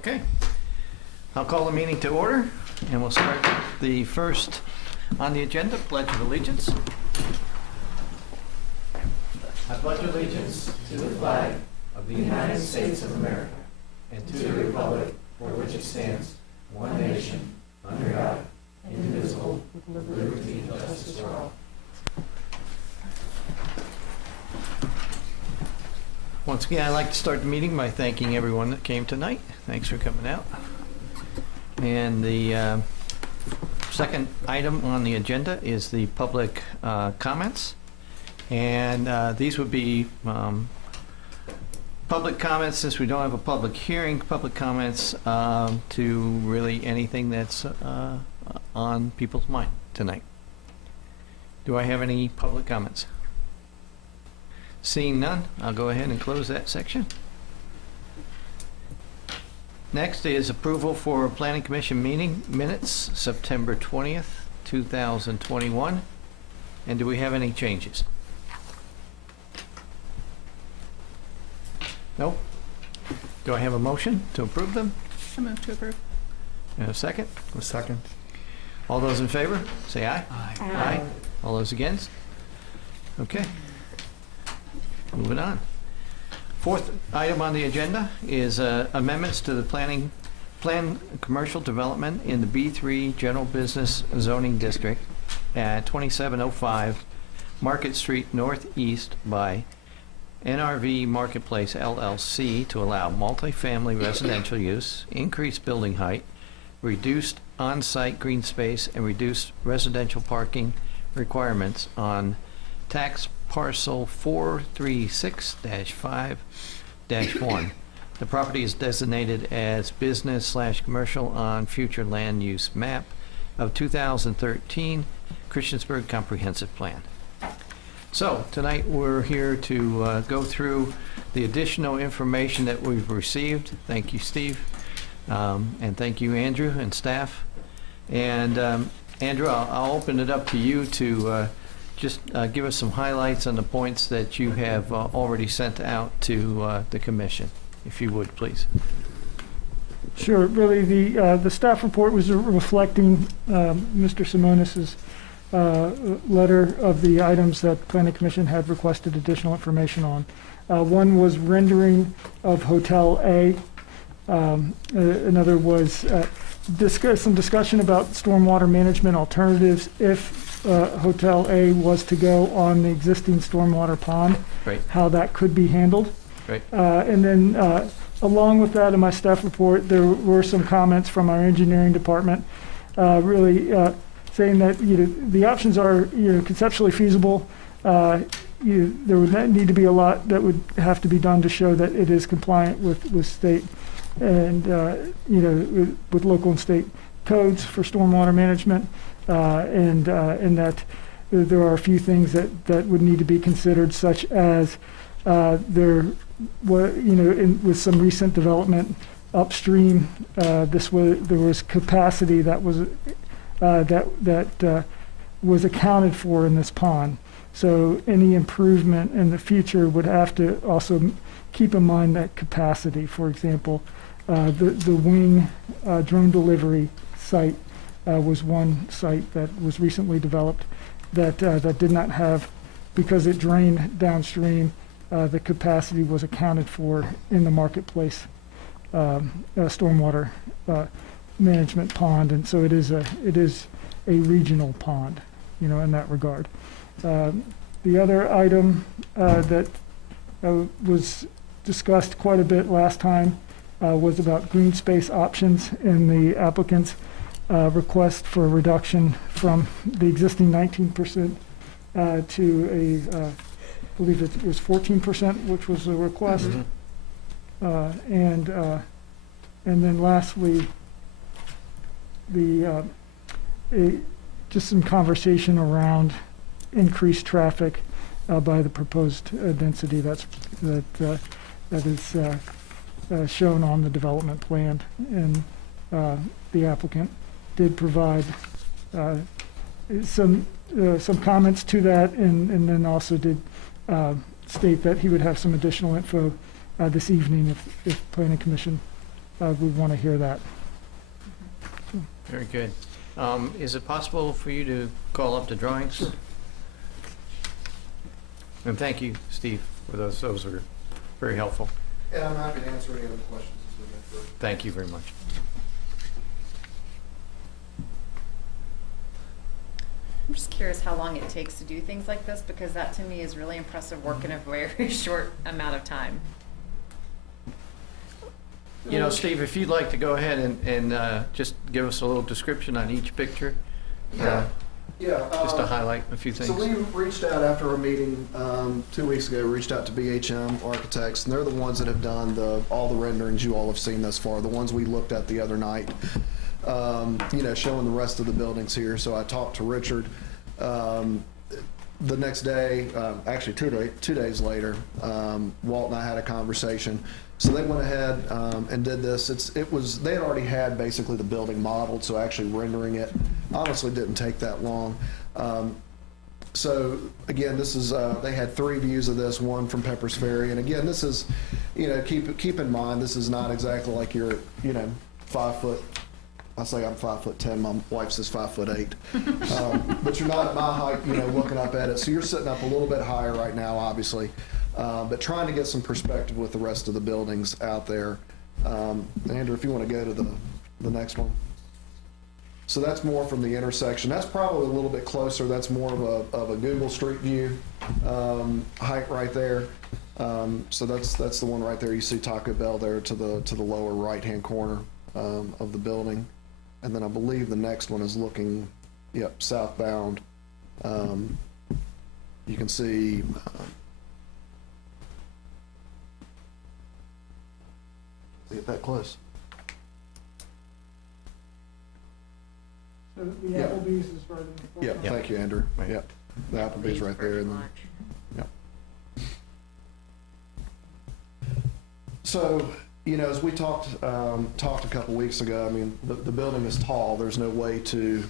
Okay, I'll call the meeting to order, and we'll start the first on the agenda, Pledge of Allegiance. I pledge allegiance to the flag of the United States of America and to the republic for which it stands, one nation, under God, indivisible, with liberty and justice for all. Once again, I'd like to start the meeting by thanking everyone that came tonight. Thanks for coming out. And the second item on the agenda is the public comments. And these would be public comments, since we don't have a public hearing, public comments to really anything that's on people's mind tonight. Do I have any public comments? Seeing none, I'll go ahead and close that section. Next is approval for Planning Commission meeting minutes, September 20th, 2021. And do we have any changes? No? Do I have a motion to approve them? I move to approve. And a second? A second. All those in favor, say aye. Aye. Aye. All those against? Okay. Moving on. Fourth item on the agenda is amendments to the plan commercial development in the B3 General Business Zoning District at 2705 Market Street Northeast by NRV Marketplace LLC to allow multifamily residential use, increased building height, reduced on-site green space, and reduced residential parking requirements on tax parcel 436-5-1. The property is designated as business/commercial on future land use map of 2013 Christiansburg Comprehensive Plan. So tonight we're here to go through the additional information that we've received. Thank you, Steve, and thank you, Andrew and staff. And Andrew, I'll open it up to you to just give us some highlights on the points that you have already sent out to the commission, if you would, please. Sure. Really, the staff report was reflecting Mr. Simonis's letter of the items that Planning Commission had requested additional information on. One was rendering of Hotel A. Another was some discussion about stormwater management alternatives if Hotel A was to go on the existing stormwater pond, Right. how that could be handled. Right. And then along with that in my staff report, there were some comments from our engineering department really saying that the options are conceptually feasible. There would need to be a lot that would have to be done to show that it is compliant with state and with local and state codes for stormwater management, and that there are a few things that would need to be considered, such as with some recent development upstream, there was capacity that was was accounted for in this pond. So any improvement in the future would have to also keep in mind that capacity. For example, the wing drone delivery site was one site that was recently developed that did not have, because it drained downstream, the capacity was accounted for in the marketplace stormwater management pond, and so it is a regional pond, in that regard. The other item that was discussed quite a bit last time was about green space options in the applicant's request for a reduction from the existing 19% to I believe it was 14%, which was the request. Mm-hmm. And then lastly, just some conversation around increased traffic by the proposed density that is shown on the development plan, and the applicant did provide some comments to that, and then also did state that he would have some additional info this evening if Planning Commission we want to hear that. Very good. Is it possible for you to call up the drawings? Sure. And thank you, Steve, for those. Those were very helpful. And I'm happy to answer any other questions as we go through. Thank you very much. I'm just curious how long it takes to do things like this, because that to me is really impressive work in a very short amount of time. You know, Steve, if you'd like to go ahead and just give us a little description on each picture. Yeah. Just to highlight a few things. So we reached out after our meeting 2 weeks ago, reached out to BHM Architects, and they're the ones that have done all the renderings you all have seen thus far, the ones we looked at the other night, you know, showing the rest of the buildings here. So I talked to Richard the next day, actually 2 days later, Walt and I had a conversation. So they went ahead and did this. They had already had basically the building modeled, so actually rendering it honestly didn't take that long. So again, this is they had 3 views of this, one from Pepper's Ferry, and again, this is, you know, keep in mind this is not exactly like your, you know, 5 foot. I say I'm 5'10". My wife says 5'8". But you're not at my height, you know, looking up at it. So you're sitting up a little bit higher right now, obviously. But trying to get some perspective with the rest of the buildings out there. Andrew, if you want to go to the next one. So that's more from the intersection. That's probably a little bit closer. That's more of a Google Street View height right there. So that's the one right there. You see Taco Bell there to the lower right-hand corner of the building. And then I believe the next one is looking, yep, southbound. You can see. Get that close. So the Yeah. Applebee's is right in the front. Yeah, thank you, Andrew. Right. Yep, the Applebee's right there. And then, yep. So, you know, as we talked a couple weeks ago, I mean, the building is tall. There's no way to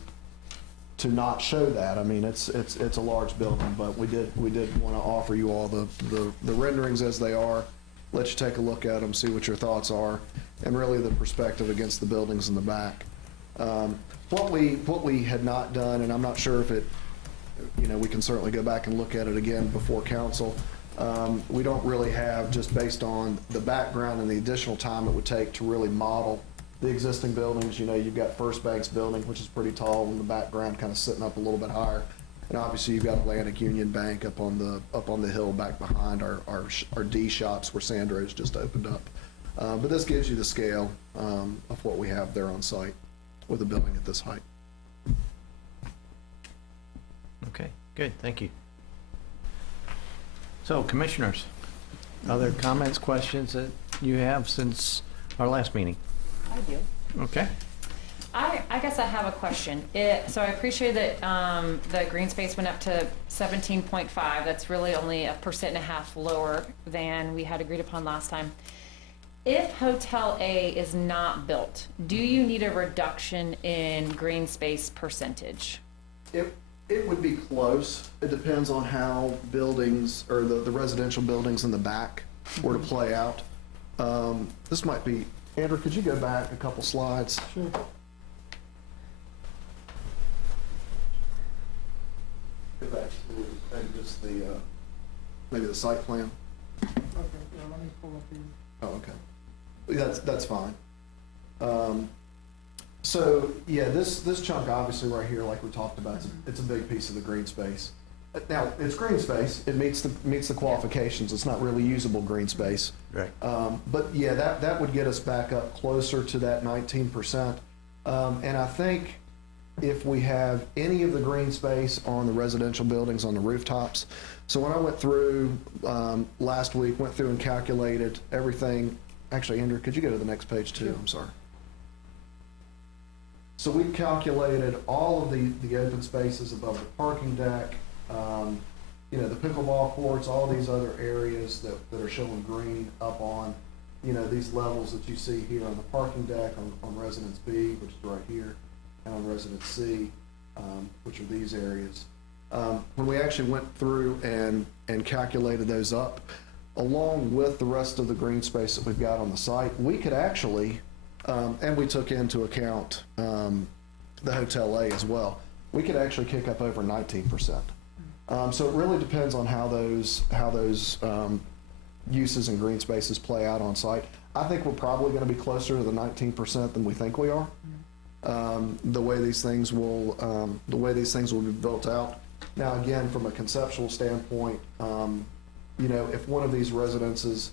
not show that. I mean, it's a large building, but we did want to offer you all the renderings as they are, let you take a look at them, see what your thoughts are, and really the perspective against the buildings in the back. What we had not done, and I'm not sure if it, you know, we can certainly go back and look at it again before council. We don't really have, just based on the background and the additional time it would take to really model the existing buildings. You know, you've got First Bank's building, which is pretty tall in the background, kind of sitting up a little bit higher. And obviously you've got Atlantic Union Bank up on the hill back behind our D shops where Sandro's just opened up. But this gives you the scale of what we have there on site with a building at this height. Okay, good, thank you. So, commissioners, other comments, questions that you have since our last meeting? I do. Okay. I guess I have a question. So I appreciate that the green space went up to 17.5. That's really only 1.5% lower than we had agreed upon last time. If Hotel A is not built, do you need a reduction in green space percentage? It would be close. It depends on how buildings, or the residential buildings in the back were to play out. This might be, Andrew, could you go back a couple slides? Sure. Go back to maybe just maybe the site plan. Okay, yeah, let me pull up these. Oh, okay. That's fine. So yeah, this chunk obviously right here, like we talked about, it's a big piece of the green space. Now, it's green space. It meets the qualifications. It's not really usable green space. Right. But yeah, that would get us back up closer to that 19%. And I think if we have any of the green space on the residential buildings on the rooftops. So when I went through last week, went through and calculated everything. Actually, Andrew, could you go to the next page too? Sure. I'm sorry. So we calculated all of the open spaces above the parking deck, you know, the pickleball courts, all these other areas that are showing green up on, you know, these levels that you see here on the parking deck, on Residence B, which is right here, and on Residence C, which are these areas. When we actually went through and calculated those up, along with the rest of the green space that we've got on the site, we could actually and we took into account the Hotel A as well, we could actually kick up over 19%. So it really depends on how those uses and green spaces play out on site. I think we're probably going to be closer to the 19% than we think we are. The way these things will be built out. Now, again, from a conceptual standpoint, if one of these residences,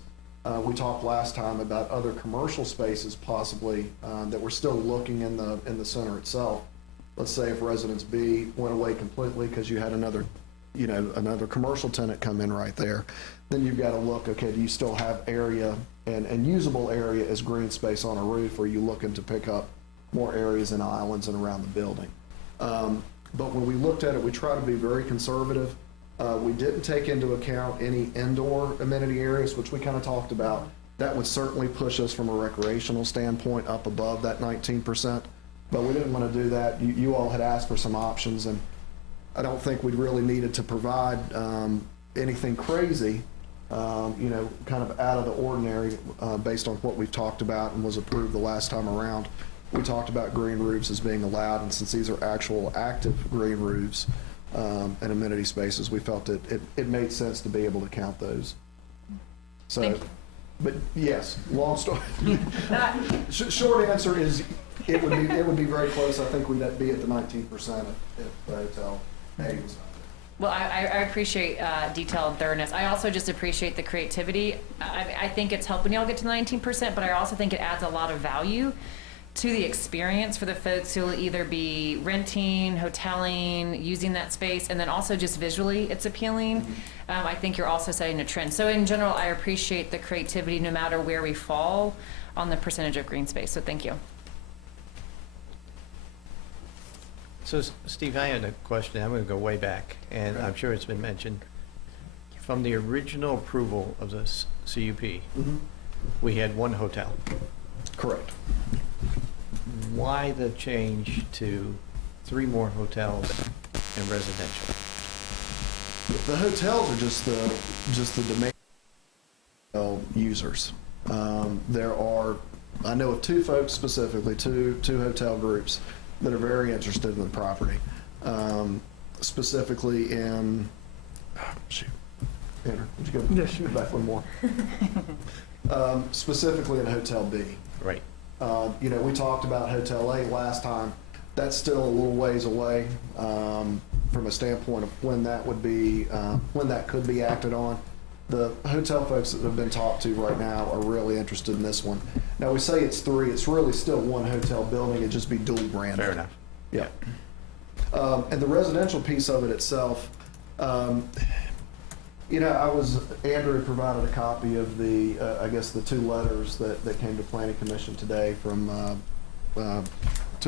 we talked last time about other commercial spaces possibly that we're still looking in the center itself. Let's say if residence B went away completely because you had another commercial tenant come in right there, then you've got to look, okay, do you still have area and usable area as green space on a roof, or are you looking to pick up more areas and islands and around the building? But when we looked at it, we tried to be very conservative. We didn't take into account any indoor amenity areas, which we kind of talked about. That would certainly push us from a recreational standpoint up above that 19%, but we didn't want to do that. You all had asked for some options, and I don't think we really needed to provide anything crazy, kind of out of the ordinary based on what we've talked about and was approved the last time around. We talked about green roofs as being allowed, and since these are actual active green roofs and amenity spaces, we felt it made sense to be able to count those. So, but yes, long story. Short answer is it would be very close. I think we'd be at the 19% if the Hotel A was not there. Well, I appreciate detail and thoroughness. I also just appreciate the creativity. I think it's helping y'all get to 19%, but I also think it adds a lot of value to the experience for the folks who will either be renting, hoteling, using that space, and then also just visually it's appealing. I think you're also setting a trend. So in general, I appreciate the creativity no matter where we fall on the percentage of green space. So thank you. So Steve, I had a question. I'm going to go way back, and I'm sure it's been mentioned. From the original approval of the CUP, we had one hotel. Correct. Why the change to 3 more hotels and residential? The hotels are just the domain users. I know of 2 folks specifically, two hotel groups that are very interested in the property, specifically in, Andrew, would you go sure. back one more? Specifically in Hotel B. Right. We talked about Hotel A last time. That's still a little ways away from a standpoint of when that could be acted on. The hotel folks that have been talked to right now are really interested in this one. Now, we say it's 3, it's really still one hotel building, it'd just be dual branded. Fair enough. Yeah. And the residential piece of it itself, Andrew provided a copy of the 2 letters that came to Planning Commission today from 2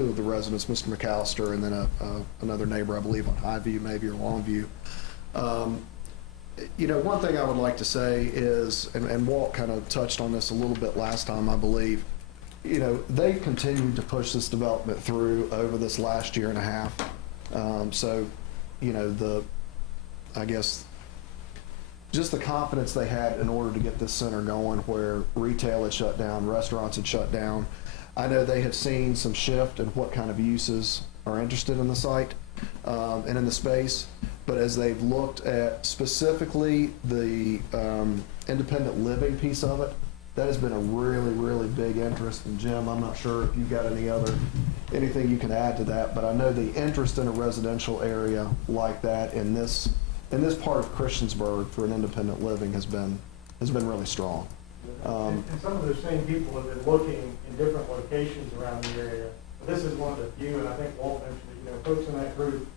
of the residents, Mr. McAllister, and then another neighbor, I believe, on Highview maybe, or Longview. One thing I would like to say is, and Walt kind of touched on this a little bit last time, I believe, they've continued to push this development through over this last year and a half. Just the confidence they had in order to get this center going, where retail had shut down, restaurants had shut down. I know they have seen some shift in what kind of uses are interested in the site and in the space, but as they've looked at specifically the independent living piece of it, that has been a really, really big interest. And Jim, I'm not sure if you've got anything you can add to that, but I know the interest in a residential area like that in this part of Christiansburg for an independent living has been really strong. And some of those same people have been looking in different locations around the area. But this is one of the few, and I think Walt mentioned it, folks in that group,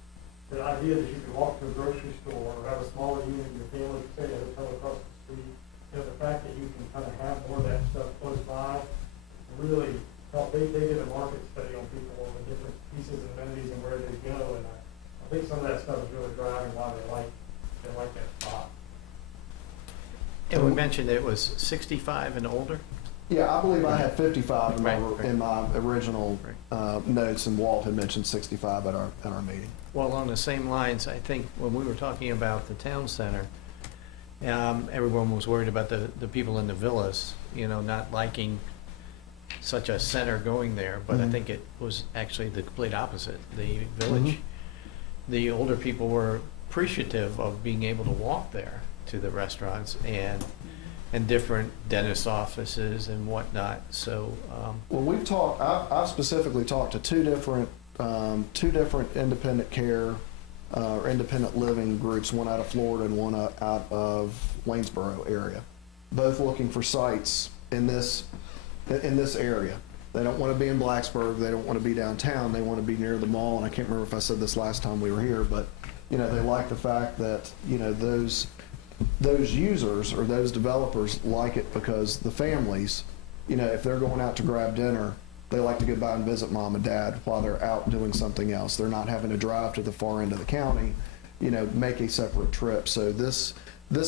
the idea that you could walk to a grocery store or have a smaller unit in your family, say a hotel across the street, the fact that you can kind of have more of that stuff close by really helped. They did a market study on people on the different pieces and amenities and where they go, and I think some of that stuff is really driving why they like that spot. And we mentioned it was 65 and older? Yeah, I believe I had 55 in my Right. original notes, and Walt had mentioned 65 at our meeting. Well, along the same lines, I think when we were talking about the town center, everyone was worried about the people in the villas, not liking such a center going there, but I Mhm. think it was actually the complete opposite. The village, the older people were appreciative of being able to walk there to the restaurants and different dentist offices and whatnot, so, Well, we've talked, I've specifically talked to two different independent care, or independent living groups, one out of Florida and one out of Waynesboro area, both looking for sites in this area. They don't want to be in Blacksburg, they don't want to be downtown, they want to be near the mall, and I can't remember if I said this last time we were here, but, you know, they like the fact that, you know, those users or those developers like it because the families, you know, if they're going out to grab dinner, they like to go by and visit mom and dad while they're out doing something else. They're not having to drive to the far end of the county, you know, make a separate trip. So this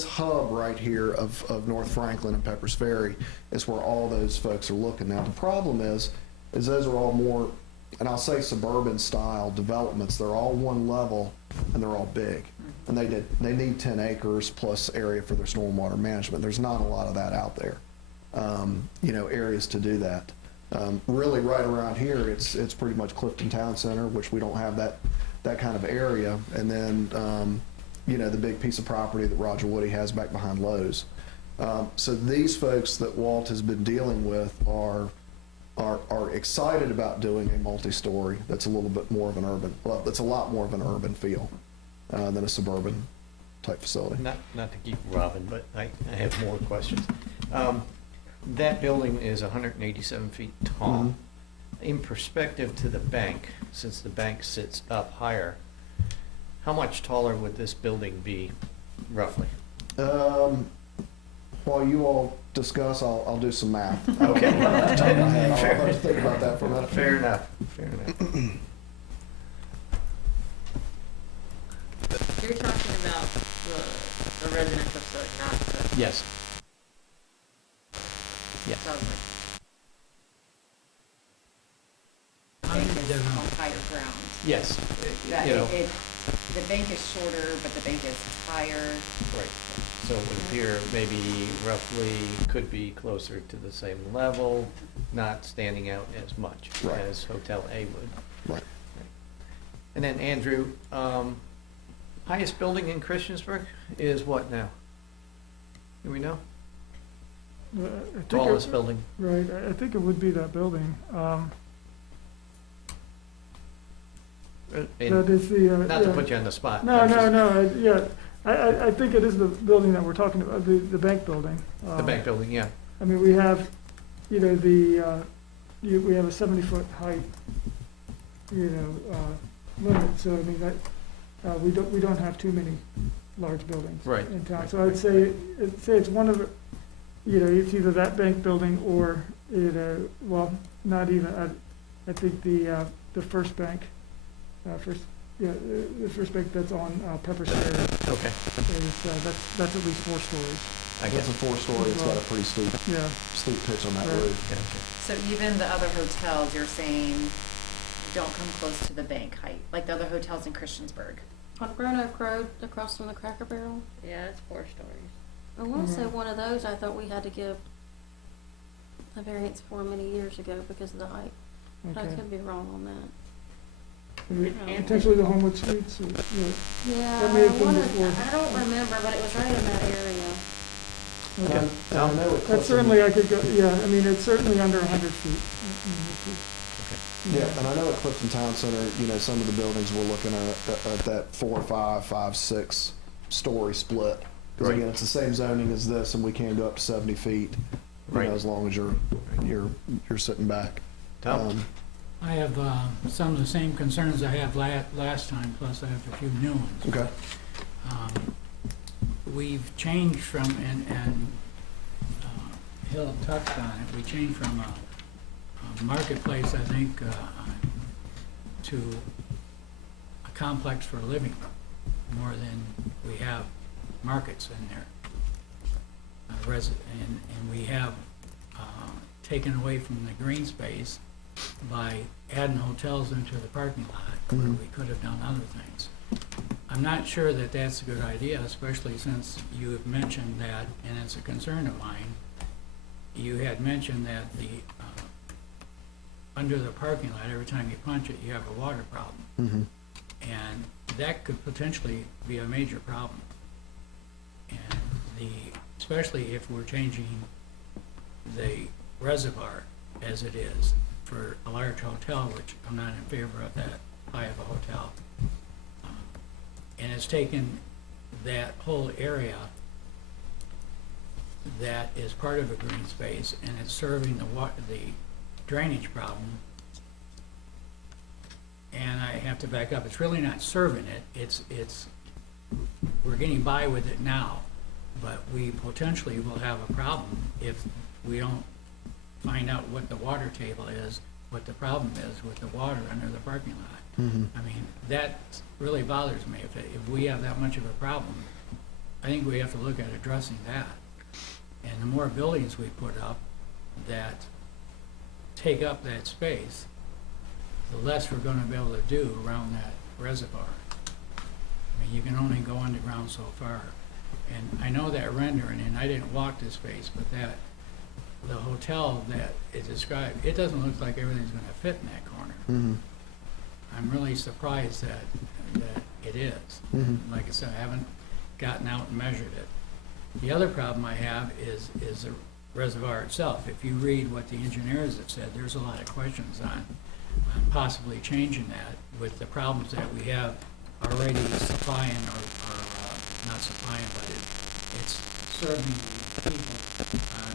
hub right here of North Franklin and Pepper's Ferry is where all those folks are looking. Now, the problem is those are all more, and I'll say suburban style developments. They're all one level and they're all big. And they need 10 acres plus area for their stormwater management. There's not a lot of that out there, you know, areas to do that. Really right around here, it's pretty much Clifton Town Center, which we don't have that kind of area. And then, you know, the big piece of property that Roger Woody has back behind Lowe's. So these folks that Walt has been dealing with are excited about doing a multi-story that's a little bit more of an urban, well, that's a lot more of an urban feel than a suburban type facility. not to keep Robin, but I have more questions. That building is 187 feet tall. Mhm. In perspective to the bank, since the bank sits up higher, how much taller would this building be roughly? While you all discuss, I'll do some math. Okay. I'll have to think about that for a minute. Fair enough, fair enough. You're talking about the residential facility, not the Yes. Yes. government. Bank is on higher ground. Yes, That you know, the bank is shorter, but the bank is higher. right. So it would appear maybe roughly could be closer to the same level, not standing out as much Right. as Hotel A would. Right. And then Andrew, highest building in Christiansburg is what now? Do we know? I think Tallest building? Right, I think it would be that building. In- That is the, Not to yeah. put you on the spot. No, I'm no, just- no, yeah, I think it is the building that we're talking about, the bank building. The bank building, yeah. I mean, we have, you know, we have a 70-foot height, you know, limit, so I mean, that, we don't have too many large buildings Right, in town. right, So I'd say it's one of, you know, it's either that bank building or, you know, well, not even, I think the first bank, the first bank that's on Pepper's Ferry Okay, is, that's at least 4 stories. I That's guess. a 4-story, it's got a pretty Yeah, steep pitch on that Right. roof. Gotcha. So even the other hotels, you're saying, don't come close to the bank height, like the other hotels in Christiansburg? On Roanoke Road, across from the Cracker Barrel. Yeah, it's 4 stories. I want to say Mhm. one of those, I thought we had to give a variance for many years ago because of the height. But I okay. could be wrong on that. Potentially the Homewood Suites, or, yeah. Yeah, That may have been I before. don't remember, but it was right in that area. Okay. And I know it That's Clifton- certainly, I could go, yeah, I mean, it's certainly under 100 feet. Yeah, and I know at Clifton Town Center, you know, some of the buildings we're looking at that 4, 5, 5, 6 story split. Because Right. again, it's the same zoning as this, and we can go up to 70 feet, you Right. know, as long as you're sitting back. Tom? I have some of the same concerns I have last time, plus I have a few new ones. Okay. We've changed from, and Hill touched on it, we changed from a marketplace, I think, to a complex for living, more than we have markets in there. And we have taken away from the green space by adding hotels into the parking lot, where we could have done other things. I'm not sure that that's a good idea, especially since you have mentioned that, and it's a concern of mine, you had mentioned that the under the parking lot, every time you punch it, you have a water problem. And that could potentially be a major problem. And especially if we're changing the reservoir as it is for a large hotel, which I'm not in favor of that high of a hotel. And it's taken that whole area that is part of a green space, and it's serving the drainage problem. And I have to back up, it's really not serving it, we're getting by with it now, but we potentially will have a problem if we don't find out what the water table is, what the problem is with the water under the parking lot. I mean, that really bothers me. If we have that much of a problem, I think we have to look at addressing that. And the more buildings we put up that take up that space, the less we're gonna be able to do around that reservoir. I mean, you can only go underground so far. And I know that rendering, and I didn't walk this space, but the hotel that is described, it doesn't look like everything's gonna fit in that corner. I'm really surprised that it is. Like I said, I haven't gotten out and measured it. The other problem I have is the reservoir itself. If you read what the engineers have said, there's a lot of questions on possibly changing that with the problems that we have already supplying or not supplying, but it's serving people on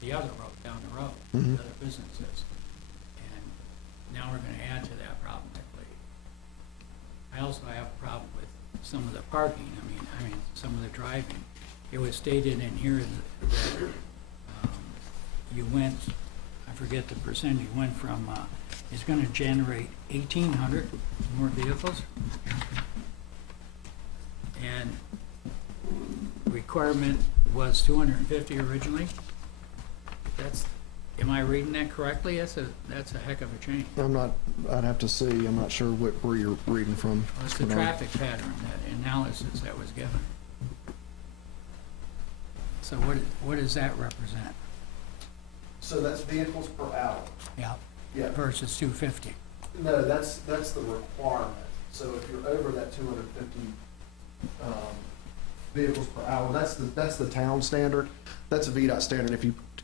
the other road, down the road, the other businesses. And now we're gonna add to that problem, I believe. I also have a problem with some of the parking. I mean, some of the driving. It was stated in here that you went, I forget the percentage, you went from, it's gonna generate 1,800 more vehicles. And requirement was 250 originally. Am I reading that correctly? That's a heck of a change. I'd have to see, I'm not sure where you're reading from. Well, it's the traffic pattern, that analysis that was given. So what does that represent? So that's vehicles per hour. Yeah. Yeah. Versus 250. No, that's the requirement. So if you're over that 250 vehicles per hour, that's the town standard. That's a VDOT standard.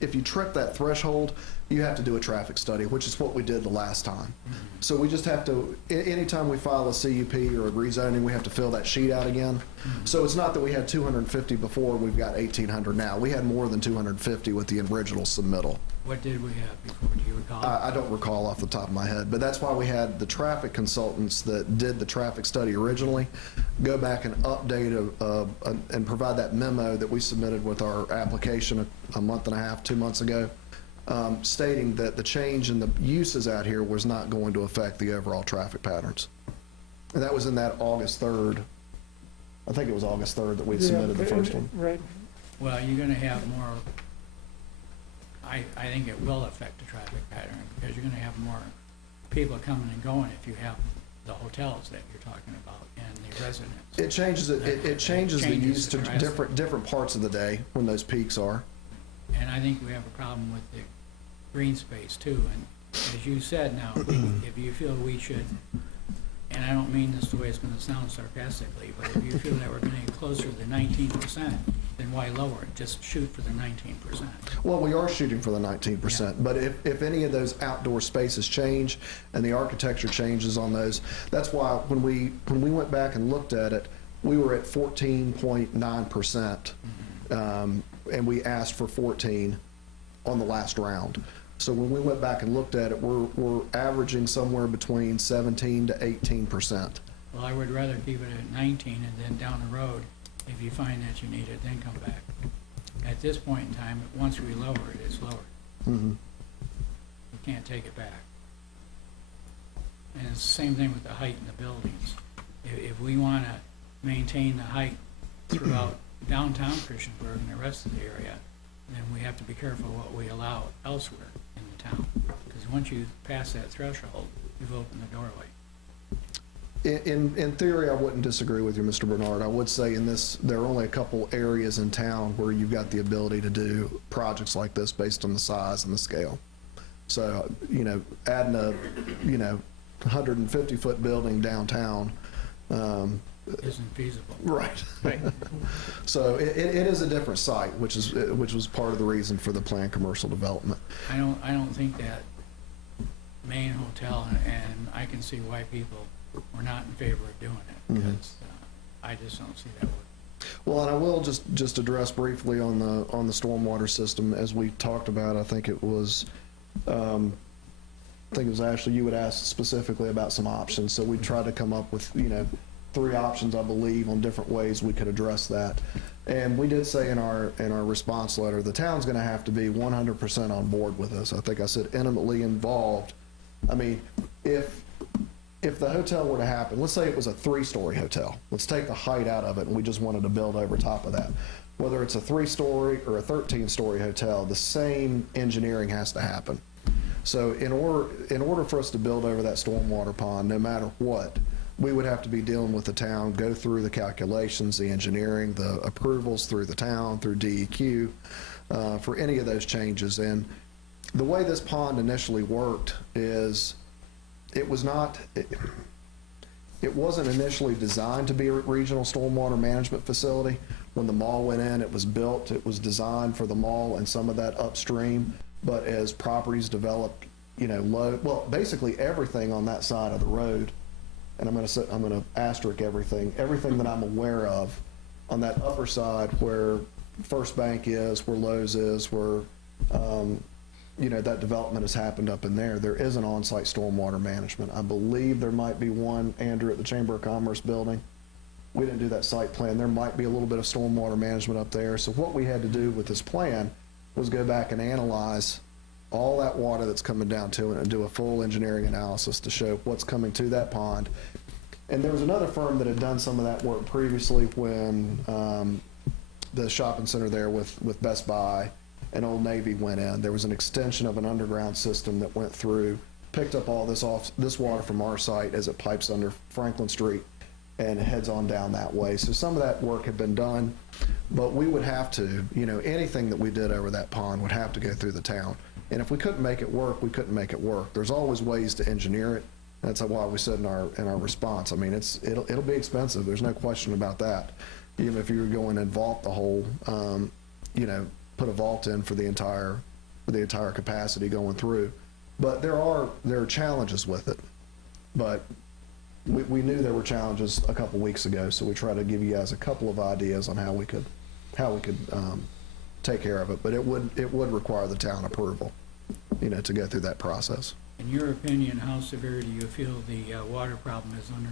If you trip that threshold, you have to do a traffic study, which is what we did the last time. So we just have to, anytime we file a CUP or a rezoning, we have to fill that sheet out again. So it's not that we had 250 before, we've got 1,800 now. We had more than 250 with the original submittal. What did we have before? Do you recall? I don't recall off the top of my head, but that's why we had the traffic consultants that did the traffic study originally go back and update and provide that memo that we submitted with our application a month and a half, 2 months ago, stating that the change in the uses out here was not going to affect the overall traffic patterns. And that was in that August 3rd. I think it was August 3rd that we submitted the first one. Right. Well, you're gonna have more, I think it will affect the traffic pattern, because you're gonna have more people coming and going if you have the hotels that you're talking about and the residents. It changes it changes the use to different parts of the day when those peaks are. And I think we have a problem with the green space too, and as you said now, if you feel we should, and I don't mean this the way it's gonna sound sarcastically, but if you feel that we're getting closer to 19%, then why lower it? Just shoot for the 19%. Well, we are shooting for the 19%, but if any of those outdoor spaces change and the architecture changes on those, that's why when we went back and looked at it, we were at 14.9%, and we asked for 14 on the last round. So when we went back and looked at it, we're averaging somewhere between 17 to 18%. Well, I would rather keep it at 19, and then down the road, if you find that you need it, then come back. At this point in time, once we lower it, it's lowered. We can't take it back. And it's the same thing with the height in the buildings. If we want to maintain the height throughout downtown Christiansburg and the rest of the area, then we have to be careful what we allow elsewhere in the town. Because once you pass that threshold, you've opened the doorway. In theory, I wouldn't disagree with you, Mr. Bernard. I would say there are only a couple areas in town where you've got the ability to do projects like this based on the size and the scale. So, adding a, 150-foot building downtown, Isn't feasible. right. Right. So it is a different site, which was part of the reason for the planned commercial development. I don't think that main hotel, and I can see why people were not in favor of doing it, Mhm. because I just don't see that work. Well, and I will just address briefly on the stormwater system, as we talked about. I think it was Ashley, you would ask specifically about some options. So we tried to come up with, 3 options, I believe, on different ways we could address that. And we did say in our response letter, the town's gonna have to be 100% on board with this. I think I said intimately involved. I mean, if the hotel were to happen, let's say it was a 3-story hotel. Let's take the height out of it, and we just wanted to build over top of that. Whether it's a 3-story or a 13-story hotel, the same engineering has to happen. So in order for us to build over that stormwater pond, no matter what, we would have to be dealing with the town, go through the calculations, the engineering, the approvals through the town, through DEQ, for any of those changes. And the way this pond initially worked is it wasn't initially designed to be a regional stormwater management facility. When the mall went in, it was built, it was designed for the mall and some of that upstream. But as properties developed, basically everything on that side of the road, and I'm gonna asterisk everything that I'm aware of on that upper side where First Bank is, where Lowe's is, where, that development has happened up in there. There is an on-site stormwater management. I believe there might be one, Andrew, at the Chamber of Commerce building. We didn't do that site plan. There might be a little bit of stormwater management up there. So what we had to do with this plan was go back and analyze all that water that's coming down to it and do a full engineering analysis to show what's coming to that pond. And there was another firm that had done some of that work previously when the shopping center there with Best Buy and Old Navy went in. There was an extension of an underground system that went through, picked up all this water from our site as it pipes under Franklin Street and heads on down that way. So some of that work had been done, but we would have to, anything that we did over that pond would have to go through the town. And if we couldn't make it work, we couldn't make it work. There's always ways to engineer it. That's why we said in our response. I mean, it'll be expensive. There's no question about that. Even if you were going and vault the whole, put a vault in for the entire capacity going through. But there are challenges with it. But we knew there were challenges a couple weeks ago, so we tried to give you guys a couple of ideas on how we could take care of it. But it would require the town approval, to go through that process. In your opinion, how severe do you feel the water problem is under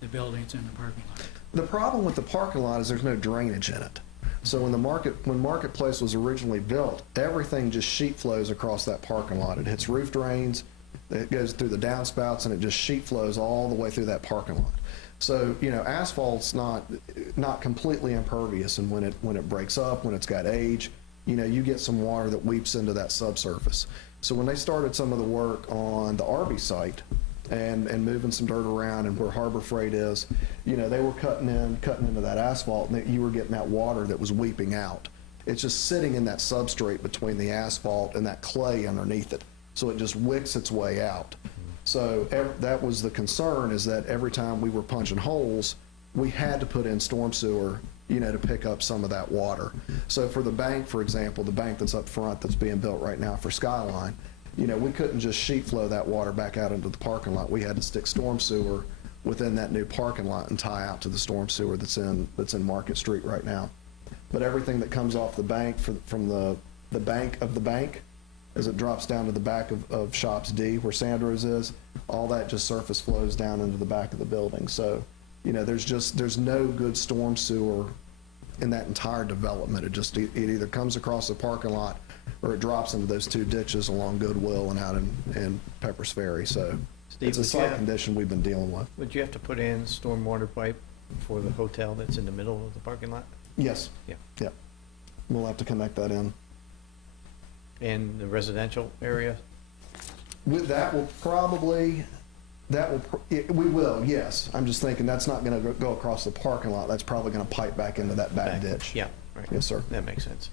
the buildings and the parking lot? The problem with the parking lot is there's no drainage in it. So when Marketplace was originally built, everything just sheet flows across that parking lot. It hits roof drains, it goes through the downspouts, and it just sheet flows all the way through that parking lot. So, asphalt's not completely impervious, and when it breaks up, when it's got age, you get some water that weeps into that subsurface. So when they started some of the work on the Arby's site and moving some dirt around and where Harbor Freight is, they were cutting into that asphalt, and you were getting that water that was weeping out. It's just sitting in that substrate between the asphalt and that clay underneath it. So it just wicks its way out. So that was the concern, is that every time we were punching holes, we had to put in storm sewer, to pick up some of that water. So for the bank, for example, the bank that's up front that's being built right now for Skyline, we couldn't just sheet flow that water back out into the parking lot. We had to stick storm sewer within that new parking lot and tie out to the storm sewer that's in Market Street right now. But everything that comes off the bank from the bank of the bank, as it drops down to the back of Shops D, where Sandro's is, all that just surface flows down into the back of the building. So, there's no good storm sewer in that entire development. It either comes across the parking lot or it drops into those 2 ditches along Goodwill and out in Pepper's Ferry. So Steve, it's a site condition we've been dealing with. Would you have to put in stormwater pipe for the hotel that's in the middle of the parking lot? Yes. Yeah. Yep. We'll have to connect that in. In the residential area? We will, yes. I'm just thinking that's not going to go across the parking lot. That's probably going to pipe back into that back ditch. Yeah, right. Yes, sir. That makes sense.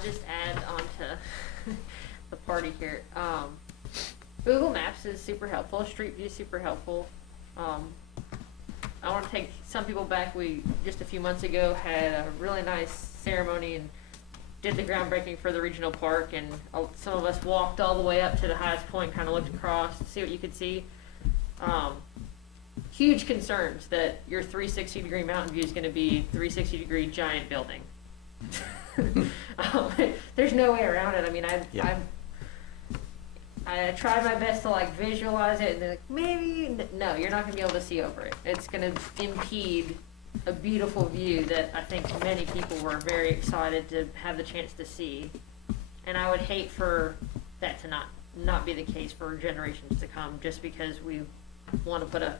I'll just add on to the party here. Google Maps is super helpful. Street View is super helpful. I want to take some people back. We, just a few months ago, had a really nice ceremony and did the groundbreaking for the regional park, and some of us walked all the way up to the highest point, kind of looked across to see what you could see. Huge concerns that your 360-degree mountain view is going to be 360-degree giant building. There's no way around it. I mean, I tried my best to like visualize it, and they're like, maybe no, you're not going to be able to see over it. It's going to impede a beautiful view that I think many people were very excited to have the chance to see. And I would hate for that to not be the case for generations to come, just because we want to put a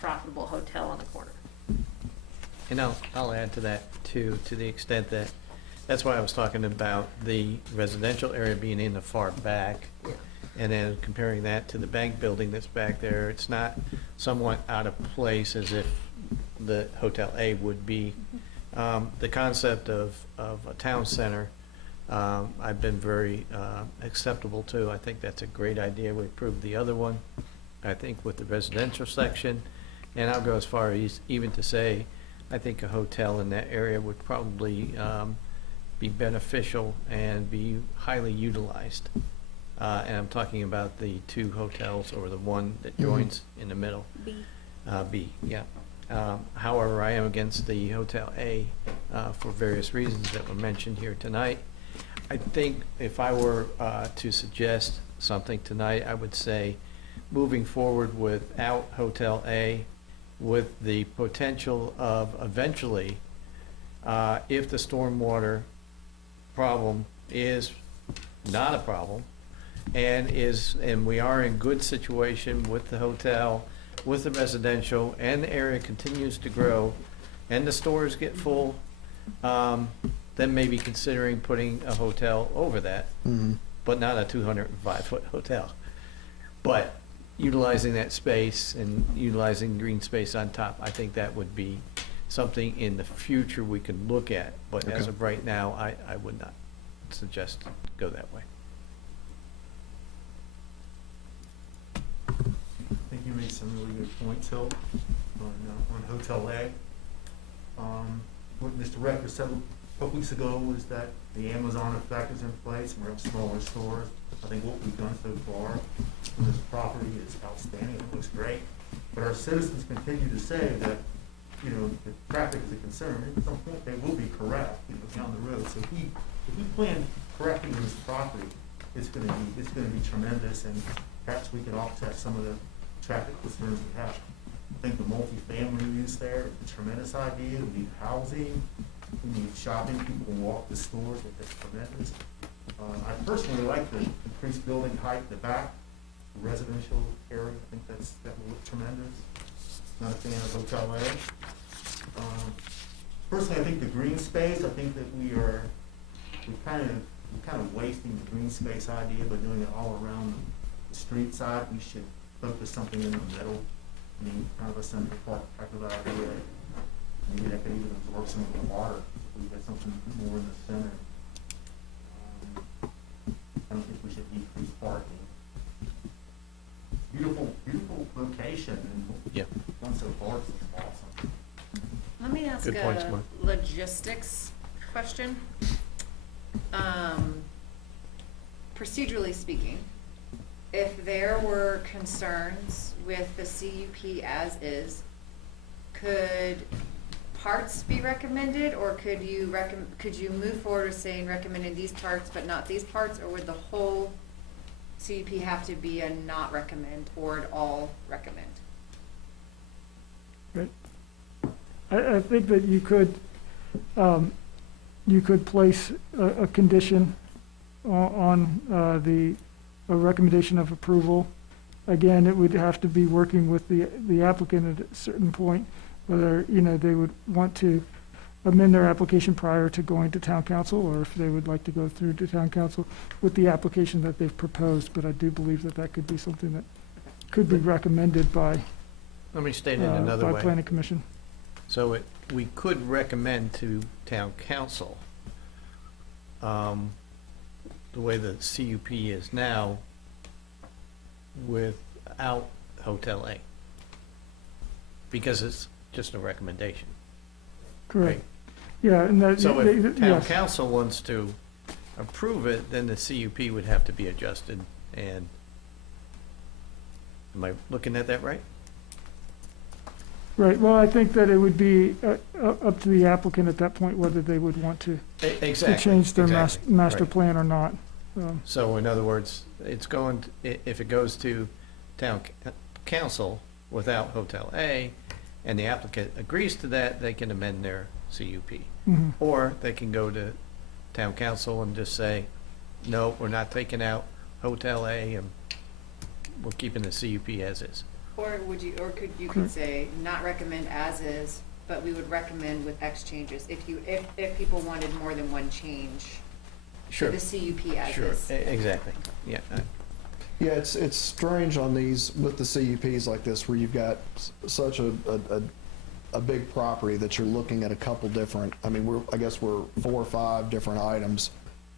profitable hotel on the corner. And I'll add to that too, to the extent that, that's why I was talking about the residential area being in the far back. Yeah. And then comparing that to the bank building that's back there, it's not somewhat out of place as if the Hotel A would be. The concept of a town center, I've been very acceptable to. I think that's a great idea. We approved the other one, I think, with the residential section. And I'll go as far as even to say, I think a hotel in that area would probably be beneficial and be highly utilized. And I'm talking about the two hotels or the one that joins in the middle. B. B, yeah. However, I am against the Hotel A for various reasons that were mentioned here tonight. I think if I were to suggest something tonight, I would say moving forward without Hotel A, with the potential of eventually, if the stormwater problem is not a problem, and we are in good situation with the hotel, with the residential, and the area continues to grow, and the stores get full, then maybe considering putting a hotel over that, but not a 205-foot hotel. But utilizing that space and utilizing green space on top, I think that would be something in the future we can look at. But as of right now, I would not suggest go that way. I think you made some really good points, Hill, on Hotel A. What Mr. Rector said a couple weeks ago was that the Amazon effect is in place, and we're have smaller stores. I think what we've done so far on this property is outstanding. It looks great. But our citizens continue to say that, you know, the traffic is a concern. At some point, they will be correct, you know, down the road. So if we plan correctly this property, it's going to be tremendous, and perhaps we could offset some of the traffic concerns we have. I think the multifamily use there is a tremendous idea. We need housing, we need shopping, people can walk the stores, that's tremendous. I personally like the increased building height in the back, the residential area. I think that will look tremendous. Not a fan of Hotel A. Personally, I think the green space, I think that we're kind of wasting the green space idea by doing it all around the street side. We should focus something in the middle. I mean, kind of a central park type of idea. Maybe that could even absorb some of the water if we get something more in the center. I don't think we should decrease parking. Beautiful location, and done so far, it's awesome. Let me ask Good points, a Mark. logistics question. Procedurally speaking, if there were concerns with the CUP as is, could parts be recommended, or could you move forward with saying recommending these parts but not these parts, or would the whole CUP have to be a not recommend or an all recommend? Right. I think that you could place a condition on a recommendation of approval. Again, it would have to be working with the applicant at a certain point, whether, you know, they would want to amend their application prior to going to town council, or if they would like to go through to town council with the application that they've proposed. But I do believe that could be something that could be recommended by Let me state it another way. planning commission. So we could recommend to town council the way the CUP is now without Hotel A? Because it's just a recommendation. Correct. Yeah, and that, So if town yes, council wants to approve it, then the CUP would have to be adjusted, and, am I looking at that right? right. Well, I think that it would be up to the applicant at that point whether they would want to Exactly. change their exactly, master right. plan or not. So in other words, it's going, if it goes to town council without Hotel A, and the applicant agrees to that, they can amend their CUP. Mhm. Or they can go to town council and just say, no, we're not taking out Hotel A, and we're keeping the CUP as is. Or would you, or could, you Correct. could say, not recommend as is, but we would recommend with X changes, if people wanted more than one change to Sure, the CUP as sure, is. exactly, yeah. Yeah, it's strange on these, with the CUPs like this, where you've got such a big property that you're looking at a couple different, I mean, I guess we're 4 or 5 different items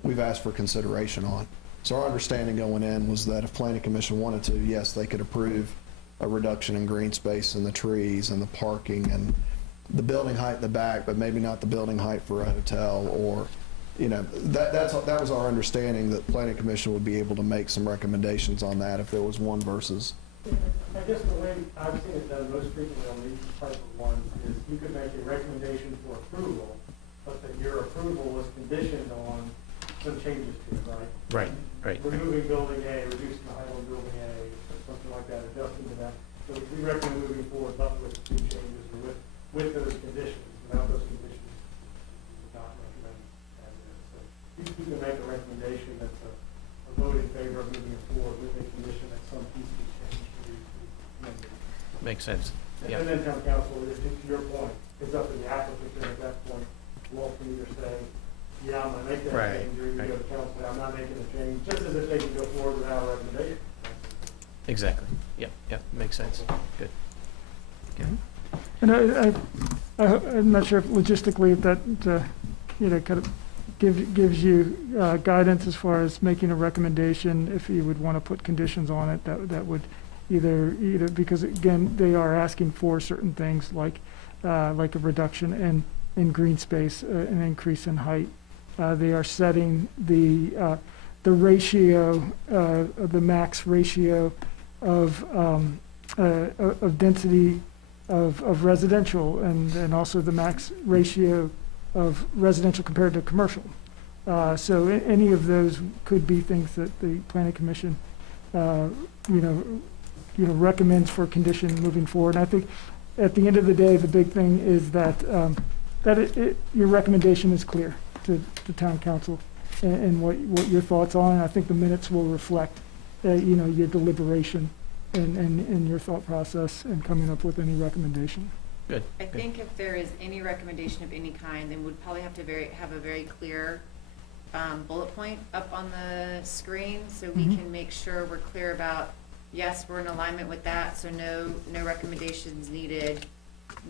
we've asked for consideration on. So our understanding going in was that if planning commission wanted to, yes, they could approve a reduction in green space and the trees and the parking and the building height in the back, but maybe not the building height for a hotel, or, you know, that was our understanding, that planning commission would be able to make some recommendations on that if there was one versus. I guess the way I've seen it done most frequently on these type of ones is you could make a recommendation for approval, but that your approval was conditioned on some changes to it, right? Right. Removing building A, reducing the height on building A, something like that, adjusting to that. So we recommend moving forward, but with 2 changes, or with those conditions. Without those conditions, we would not recommend as is. So you can make a recommendation that's a vote in favor of moving it forward with a condition that some piece is changed to be amended. Makes sense, yeah. And then town council, to your point, it's up to the applicant then at that point, Walt can either say, yeah, I'm gonna make that Right, change, or you can go right. to council, and say, I'm not making the change, just as if they can go forward without a recommendation. Exactly, yeah, makes sense, good. And I'm not sure if logistically if that, you know, kind of gives you guidance as far as making a recommendation, if you would want to put conditions on it, that would either, because again, they are asking for certain things like a reduction in green space, an increase in height. They are setting the ratio, the max ratio of density of residential, and also the max ratio of residential compared to commercial. So any of those could be things that the planning commission, recommends for condition moving forward. And I think at the end of the day, the big thing is that your recommendation is clear to town council, and what your thoughts are. And I think the minutes will reflect, your deliberation and your thought process and coming up with any recommendation. Good. I think if there is any recommendation of any kind, then we'd probably have to have a very clear bullet point up on the screen, so we Mhm. can make sure we're clear about, yes, we're in alignment with that, so no recommendations needed.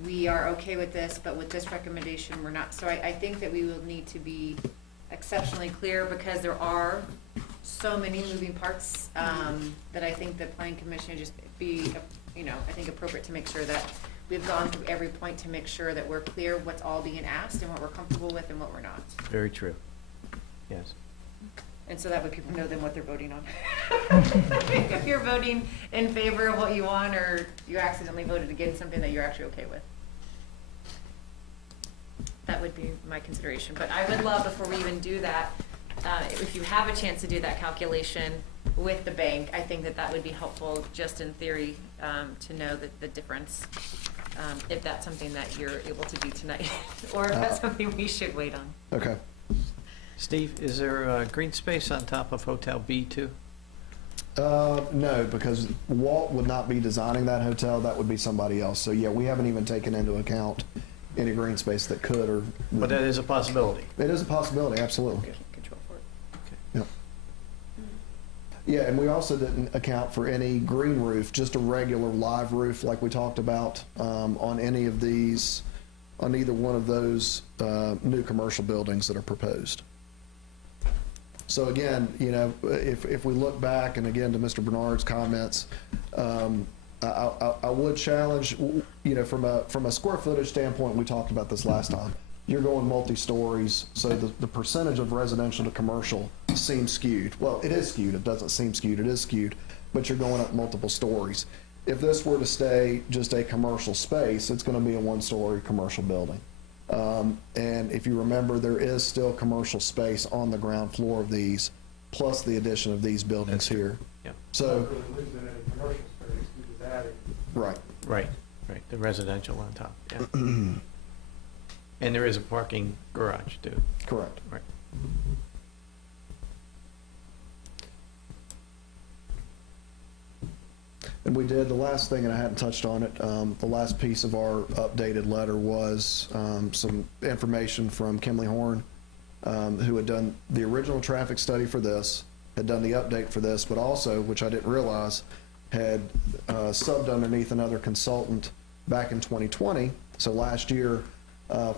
We are okay with this, but with this recommendation, we're not. So I think that we will need to be exceptionally clear, because there are so many moving parts, that I think the planning commission just be, I think appropriate to make sure that we've gone through every point to make sure that we're clear what's all being asked and what we're comfortable with and what we're not. Very true, yes. And so that way people know then what they're voting on. If you're voting in favor of what you want, or you accidentally voted against something that you're actually okay with. That would be my consideration. But I would love, before we even do that, if you have a chance to do that calculation with the bank, I think that would be helpful, just in theory, to know the difference, if that's something that you're able to do tonight, or if that's something we should wait on. Okay. Steve, is there green space on top of Hotel B too? No, because Walt would not be designing that hotel, that would be somebody else. So yeah, we haven't even taken into account any green space that could or. But that is a possibility. It is a possibility, absolutely. Control for it. Yep. Yeah, and we also didn't account for any green roof, just a regular live roof like we talked about, on any of these, on either one of those new commercial buildings that are proposed. So again, if we look back, and again to Mr. Bernard's comments, I would challenge, from a square footage standpoint, we talked about this last time, you're going multi-stories, so the percentage of residential to commercial seems skewed. Well, it is skewed, it doesn't seem skewed, it is skewed, but you're going up multiple stories. If this were to stay just a commercial space, it's gonna be a one-story commercial building. And if you remember, there is still commercial space on the ground floor of these, plus the addition of these buildings here. Yep. So, Losing any commercial space, we just adding. right. Right, the residential on top, yeah. And there is a parking garage too. Correct. Right. And we did, the last thing, and I hadn't touched on it, the last piece of our updated letter was some information from Kimley Horn, who had done the original traffic study for this, had done the update for this, but also, which I didn't realize, had subbed underneath another consultant back in 2020, so last year,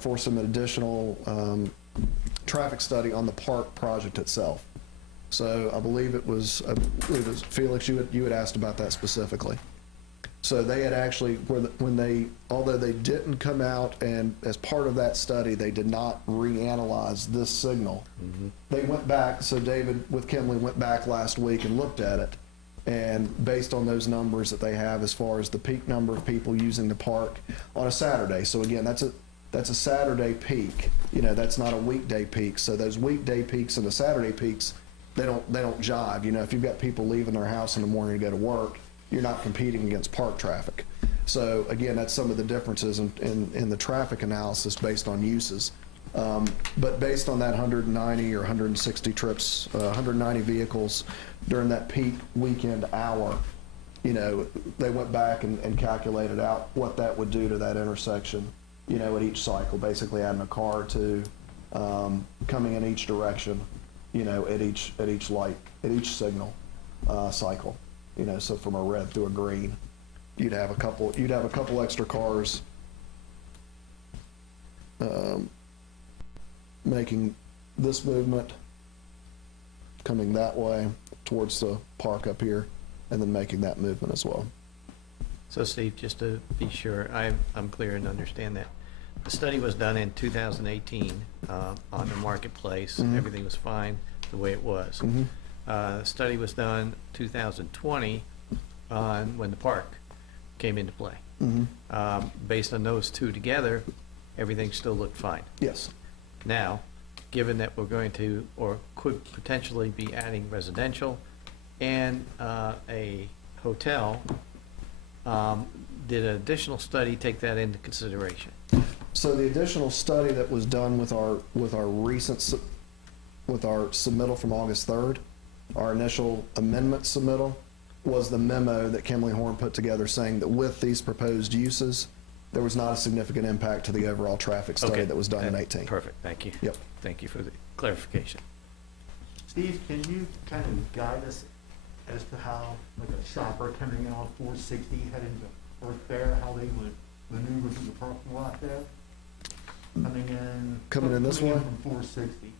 for some additional traffic study on the park project itself. So I believe it was Felix, you had asked about that specifically. So they had actually, although they didn't come out and as part of that study, they did not reanalyze this signal. Mm-hmm. They went back, so David with Kimley went back last week and looked at it. And based on those numbers that they have as far as the peak number of people using the park on a Saturday. So again, that's a Saturday peak. That's not a weekday peak. So those weekday peaks and the Saturday peaks, they don't jive. If you've got people leaving their house in the morning to go to work, you're not competing against park traffic. So again, that's some of the differences in the traffic analysis based on uses. But based on that 190 or 160 trips, 190 vehicles during that peak weekend hour, they went back and calculated out what that would do to that intersection, at each cycle, basically adding a car or two, coming in each direction, at each light, at each signal, cycle, so from a red to a green, you'd have a couple extra cars, making this movement, coming that way towards the park up here, and then making that movement as well. So Steve, just to be sure, I'm clear and understand that. The study was done in 2018 on the marketplace. Mhm. Everything was fine the way it was. Mm-hmm. The study was done 2020 on when the park came into play. Mm-hmm. Based on those two together, everything still looked fine. Yes. Now, given that we're going to, or could potentially be adding residential and a hotel, did an additional study take that into consideration? So the additional study that was done with our recent with our submittal from August 3rd, our initial amendment submittal, was the memo that Kimley Horn put together saying that with these proposed uses, there was not a significant impact to the overall traffic study Okay. that was done in 18. Perfect, thank you. Yep. Thank you for the clarification. Steve, can you kind of guide us as to how, like a shopper coming off 460 heading to Earth Fair, how they would maneuver through the parking lot there? Coming in this way? From 460.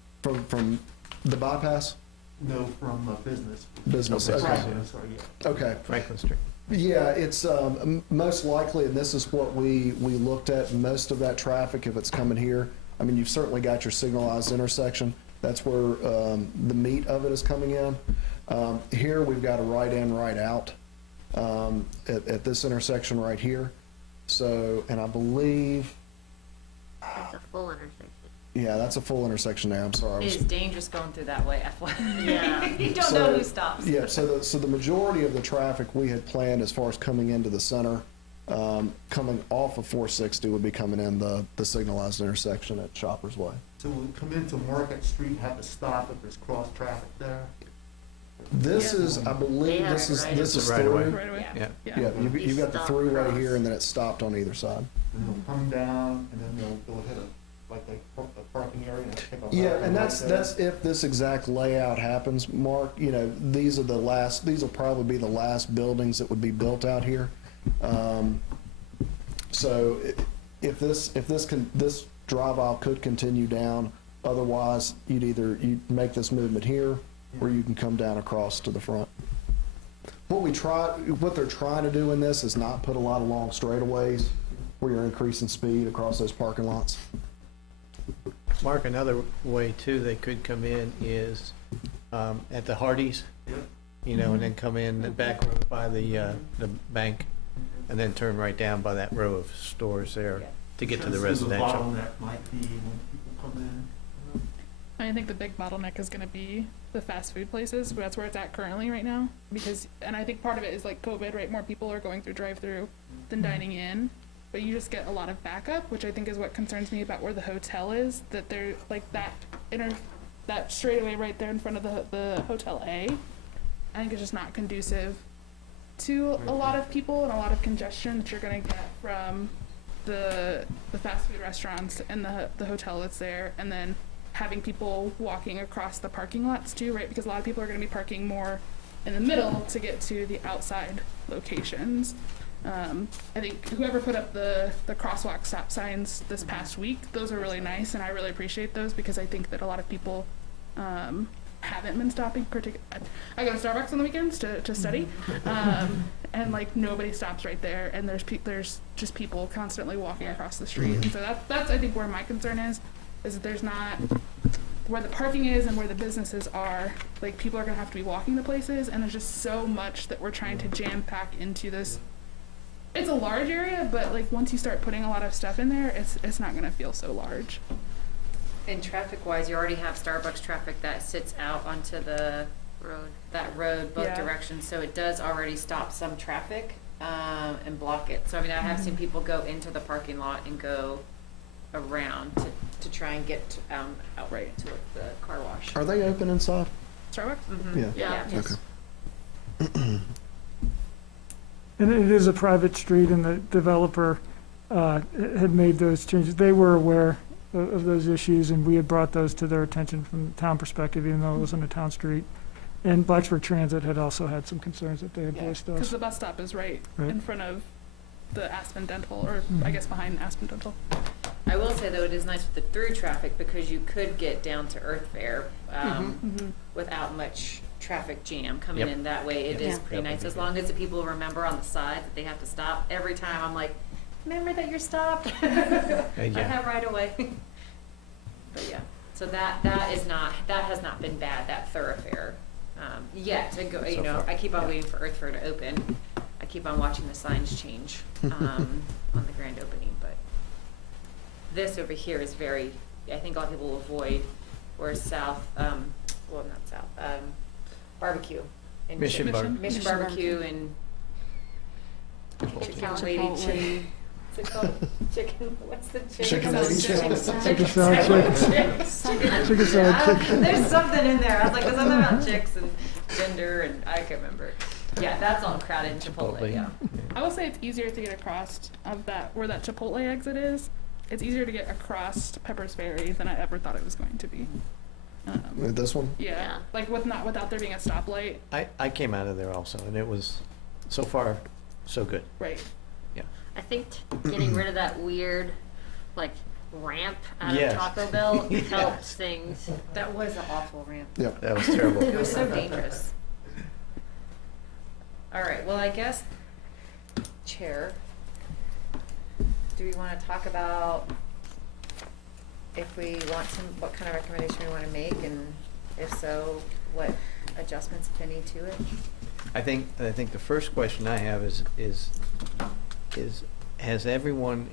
From the bypass? No, from business. Business, Okay. okay. I'm sorry, yeah. Okay. Franklin Street. Yeah, it's most likely, and this is what we looked at, most of that traffic, if it's coming here, I mean, you've certainly got your signalized intersection. That's where the meat of it is coming in. Here, we've got a right in, right out at this intersection right here. So, and I believe, It's a full intersection. yeah, that's a full intersection now, I'm sorry. I It was- is dangerous going through that way, FYI. Yeah. You don't So- know who stops. Yeah, so the majority of the traffic we had planned as far as coming into the center, coming off of 460 would be coming in the signalized intersection at Shoppers Way. So we'll come into Market Street, have to stop if there's cross traffic there? This Yeah. is, I believe, Yeah, this is, right. this is Right away. through. Yeah. Yeah, you've got the Stop throughway cross. here and then it's stopped on either side. And they'll come down, and then they'll hit a parking area and pick up. Yeah, and that's if this exact layout happens, Mark. These will probably be the last buildings that would be built out here. So if this drive aisle could continue down Otherwise, you make this movement here, or you can come down across to the front. What they're trying to do in this is not put a lot of long straightaways where you're increasing speed across those parking lots. Mark, another way too, they could come in is at the Hardee's, you know, and then come in the back road by the bank, and then turn right down by that row of stores there to get to the residential. Bottleneck might be when people come in. I think the big bottleneck is gonna be the fast food places, but that's where it's at currently right now. Because, and I think part of it is like COVID, right? More people are going through drive-through than dining in. But you just get a lot of backup, which I think is what concerns me about where the hotel is, that they're like that straightaway right there in front of the Hotel A. I think it's just not conducive to a lot of people and a lot of congestion that you're gonna get from the fast food restaurants and the hotel that's there, and then having people walking across the parking lots too, right? Because a lot of people are gonna be parking more in the middle to get to the outside locations. I think whoever put up the crosswalk stop signs this past week, those are really nice, and I really appreciate those because I think that a lot of people haven't been stopping. I go to Starbucks on the weekends to study, and like nobody stops right there, and there's just people constantly walking across the street, and so that's I think where my concern is that there's not where the parking is and where the businesses are. Like people are gonna have to be walking the places, and there's just so much that we're trying to jam pack into this. It's a large area, but like once you start putting a lot of stuff in there, it's not gonna feel so large. And traffic-wise, you already have Starbucks traffic that sits out onto the road both Yeah. directions, so it does already stop some traffic and block it. So I mean, I have seen people go into the parking lot and go around to try and get out Right. to the car wash. Are they open inside? Starbucks? Yeah. Yeah. Yes. Okay. And it is a private street, and the developer had made those changes. They were aware of those issues, and we had brought those to their attention from the town perspective, even though it wasn't a town street. And Blacksburg Transit had also had some concerns that they had voiced to Because us. the bus stop is right Right. in front of the Aspen Dental, or I guess behind Aspen Dental. I will say though, it is nice with the through traffic because you could get down to Earth Fair without much traffic jam coming Yep. in that way. It is Yeah. pretty Yep, nice, it'd be as good. long as the people remember on the side that they have to stop. Every time I'm like, remember that you're stopped. I Yeah. have right away. But yeah, so that has not been bad, that thoroughfare yet to go. You So know, far, I keep on yeah. waiting for Earth Fair to open. I keep on watching the signs change on the grand opening, but this over here is very. I think a lot of people will avoid. Whereas South, well not South, barbecue. And Mission Bar. Mission Mission Barbecue and Chicken Lady Chicken. What's it called? Chicken. What's the chicken? Chicken Lady Chicken Chicken. salad. Chicken salad, chicken salad, chicken. There's something in there. I was like, there's something about chicks and gender, and I can't remember. Yeah, that's all crowded in Chipotle. Yeah. I will say it's easier to get across of where that Chipotle exit is. It's easier to get across Pepper's Ferry than I ever thought it was going to be. This one? Yeah, Yeah. like without there being a stoplight, I came out of there also, and it was, so far, so good. right? I think getting rid of that weird, like, ramp out Yes. of Taco Bell Yes. helps things. That was an awful ramp. Yep. That was terrible. It was so dangerous. All right, well, I guess, Chair, do we want to talk about if we want what kind of recommendation we want to make, and if so, what adjustments, if any, to it? I think the first question I have is has everyone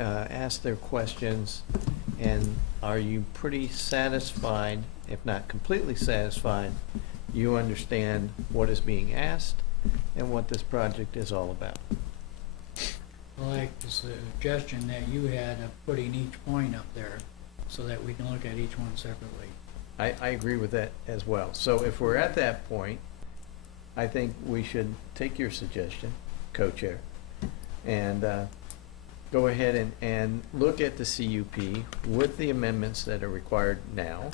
asked their questions, and are you pretty satisfied, if not completely satisfied, you understand what is being asked and what this project is all about? I like the suggestion that you had of putting each point up there so that we can look at each one separately. I agree with that as well. So if we're at that point, I think we should take your suggestion, co-chair, and go ahead and look at the CUP with the amendments that are required now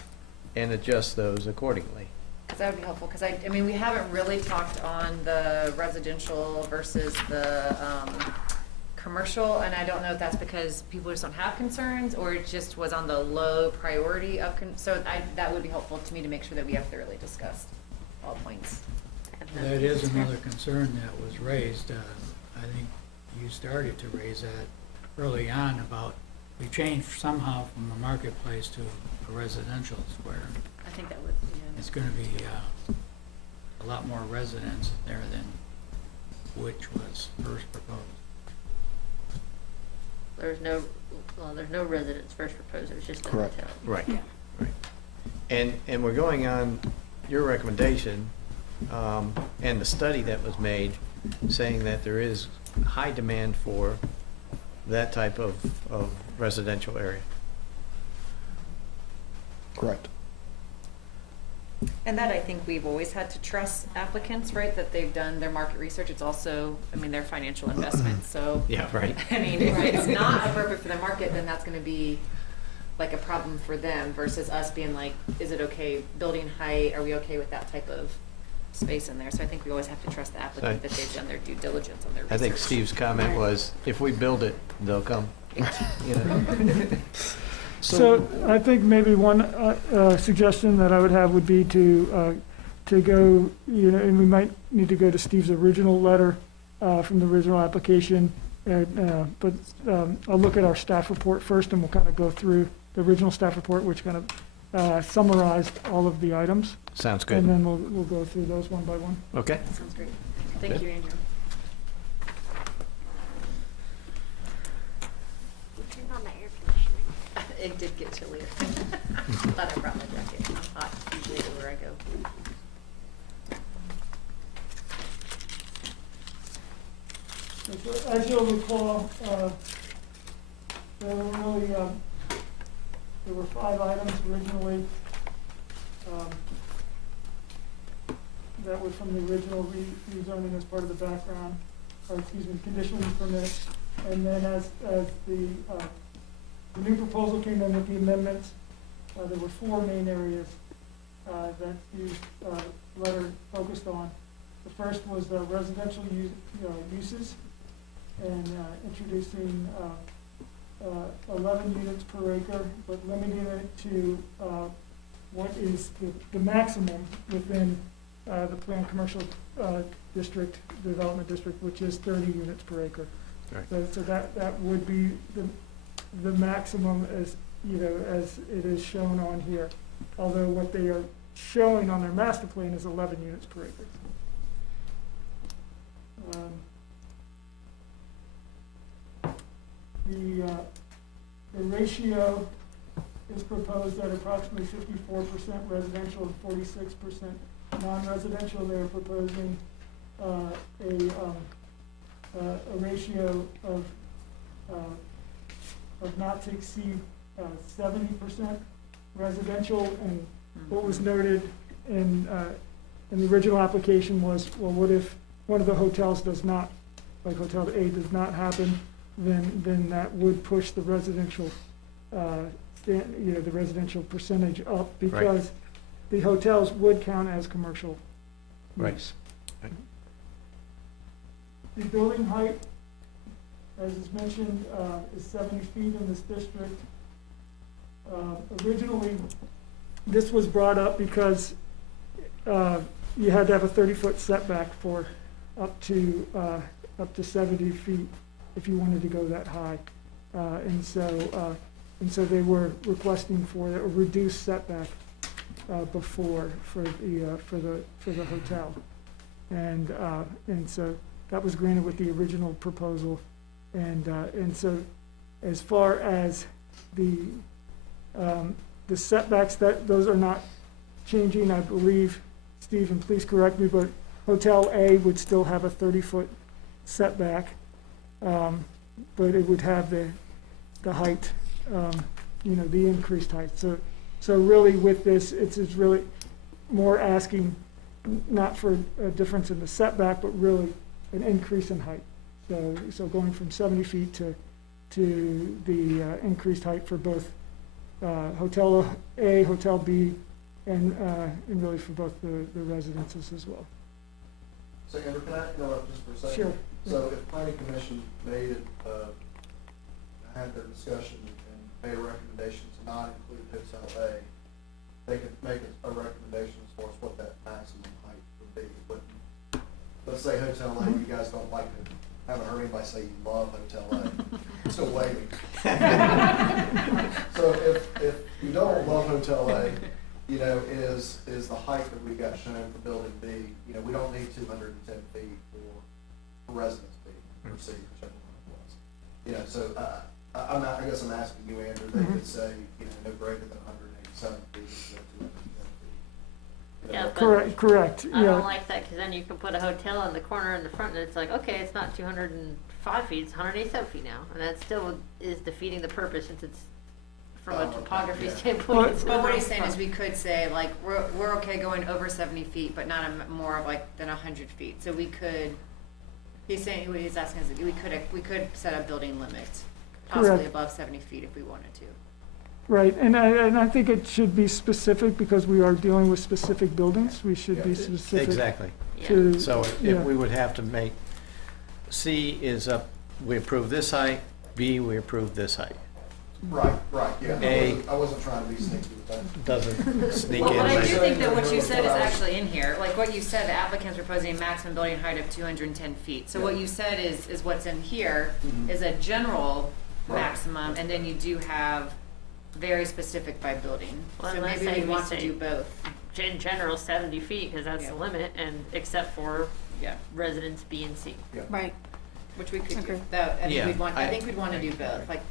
and adjust those accordingly. Because that would be helpful, because I mean, we haven't really talked on the residential versus the commercial, and I don't know if that's because people just don't have concerns, or it just was on the low priority of, that would be helpful to me to make sure that we have thoroughly discussed all points. That is another concern that was raised. I think you started to raise that early on about, we changed somehow from a marketplace to a residential square. I think that would, It's gonna be a lot more residents there than which was first proposed. There's no residents first proposed, it was just a Correct. hotel. Right, right. And we're going on your recommendation, and the study that was made, saying that there is high demand for that type of residential area. Correct. and that I think we've always had to trust applicants, right, that they've done their market research. It's also, I mean, their financial investment, so. Yeah, right. I mean, if it's not appropriate for their market, then that's gonna be like a problem for them versus us being like, is it okay, building height, are we okay with that type of space in there? So I think we always have to trust the applicant that they've done their due diligence on their research. I think Steve's comment was, if we build it, they'll come, you know. So I think maybe one suggestion that I would have would be to go, you know, and we might need to go to Steve's original letter from the original application. But I'll look at our staff report first, and we'll kind of go through the original staff report, which kind of summarized all of the items. Sounds And good. then we'll go through those one by one. Okay. Sounds great. Thank Good. you, Andrew. Turn on the air conditioning. It did get chilly. Thought I brought my jacket. I'm hot usually everywhere I go. So as you'll recall, there were 5 items originally that were from the original rezoning as part of the background, or excuse me, conditional use permit. And then as the new proposal came in with the amendments, there were 4 main areas that the letter focused on. The first was the residential uses, and introducing 11 units per acre, but limiting it to what is the maximum within the planned commercial district, development district, which is 30 units per acre. Right. So that would be the maximum as, you know, as it is shown on here. Although what they are showing on their master plan is 11 units per acre. The ratio is proposed at approximately 54% residential and 46% non-residential. They're proposing a ratio of not to exceed 70% residential. And what was noted in the original application was, well, what if one of the hotels does not, like Hotel A does not happen, then that would push the residential, the residential percentage up, because the hotels would count as commercial Right. use. Right. The building height, as is mentioned, is 70 feet in this district. Originally, this was brought up because you had to have a 30-foot setback for up to 70 feet if you wanted to go that high, and so they were requesting for a reduced setback before for the hotel, and so that was granted with the original proposal, and so as far as the setbacks, those are not changing, I believe. Steve, and please correct me, but Hotel A would still have a 30-foot setback, but it would have the height, the increased height. So really with this, it's really more asking not for a difference in the setback, but really an increase in height. So going from 70 feet to the increased height for both Hotel A, Hotel B, and really for both the residences as well. So Andrew, can I interrupt just for a second? Sure. So if planning commission made it, had their discussion and made a recommendation to not include hotel A, they could make a recommendation as far as what that maximum height would be. But let's say hotel A, you guys don't like it. Haven't heard anybody say you love hotel A. I'm still waiting. So if you don't love hotel A, is the height that we got shown for building B, we don't need 210 feet for residence B, or C, whichever one it was. So I guess I'm asking you, Andrew, they could say, no greater than 187 feet instead of 210 feet. Yeah, but Correct, I don't yeah. like that, because then you can put a hotel in the corner in the front, and it's like, okay, it's not 205 feet, it's 187 feet now, and that still is defeating the purpose, since it's, from a topography yeah. standpoint, it's But what not he's saying front. is we could say, like, we're okay going over 70 feet, but not more of like than 100 feet. So we could, he's saying, what he's asking is, we could set a building limit, possibly Correct. above 70 feet if we wanted to. Right, and I think it should be specific because we are dealing with specific buildings. We should be Yeah. specific Exactly. Yeah. to. So if yeah. we would have to make, C is up, we approve this height, B, we approve this height. Right, yeah. A- I wasn't trying to be sneaky with that. Doesn't sneak Well, in but I do later. think that what you said is actually in here, like what you said, the applicant's proposing a maximum building height of 210 feet. So what you said is what's in here Mhm. is a general Right. maximum, and then you do have very specific by building. Well, So unless maybe they we want say- to do both, In general, 70 feet, because that's Yeah. the limit, and except for yeah, residence B and C. Right, which we could do. Okay. That, I Yeah, think I- I think we'd want to do both, like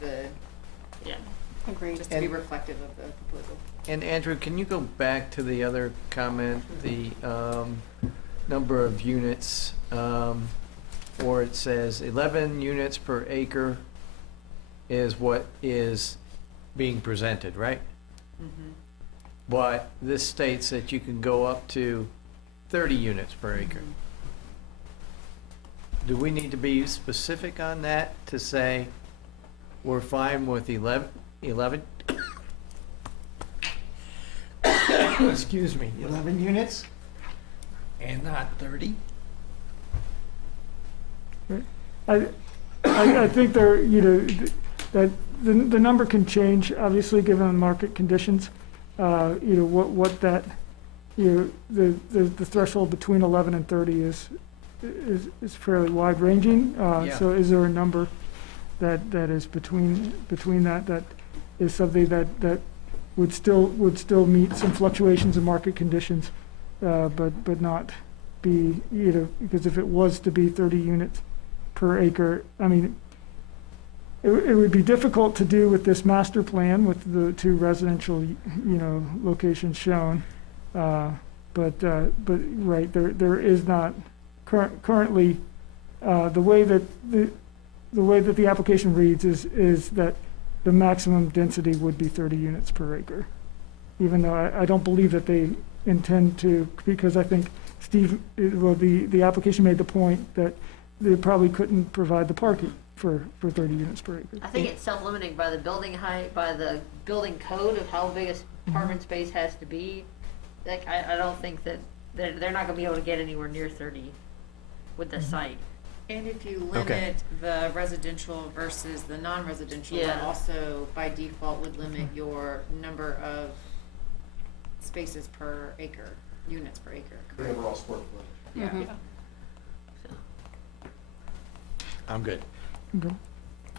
Yeah. agreed. just to be And- reflective of the proposal. And Andrew, can you go back to the other comment, the number of units, or it says 11 units per acre is what is being presented, right? Mhm. But this states that you can go up to 30 units per acre. Do we need to be specific on that to say we're fine with 11? Excuse me, 11 units and not 30? I think there, that the number can change, obviously, given market conditions. What that, the threshold between 11 and 30 is fairly wide ranging. Yeah. So is there a number that is between that is something that would still meet some fluctuations in market conditions, but not be, because if it was to be 30 units per acre, I mean, it would be difficult to do with this master plan with the two residential, locations shown. But right, there is not currently, the way that the application reads is that the maximum density would be 30 units per acre. Even though I don't believe that they intend to, because I think Steve, the application made the point that they probably couldn't provide the parking for 30 units per acre. I think it's self-limiting by the building height, by the building code of how big a apartment space has to be. Like, I don't think that, they're not gonna be able to get anywhere near 30 with the site. And if you Okay. limit the residential versus the non-residential, that Yeah. also by default would limit your number of spaces per acre, units per acre. The overall square footage. Yeah. Mhm. I'm good. Okay.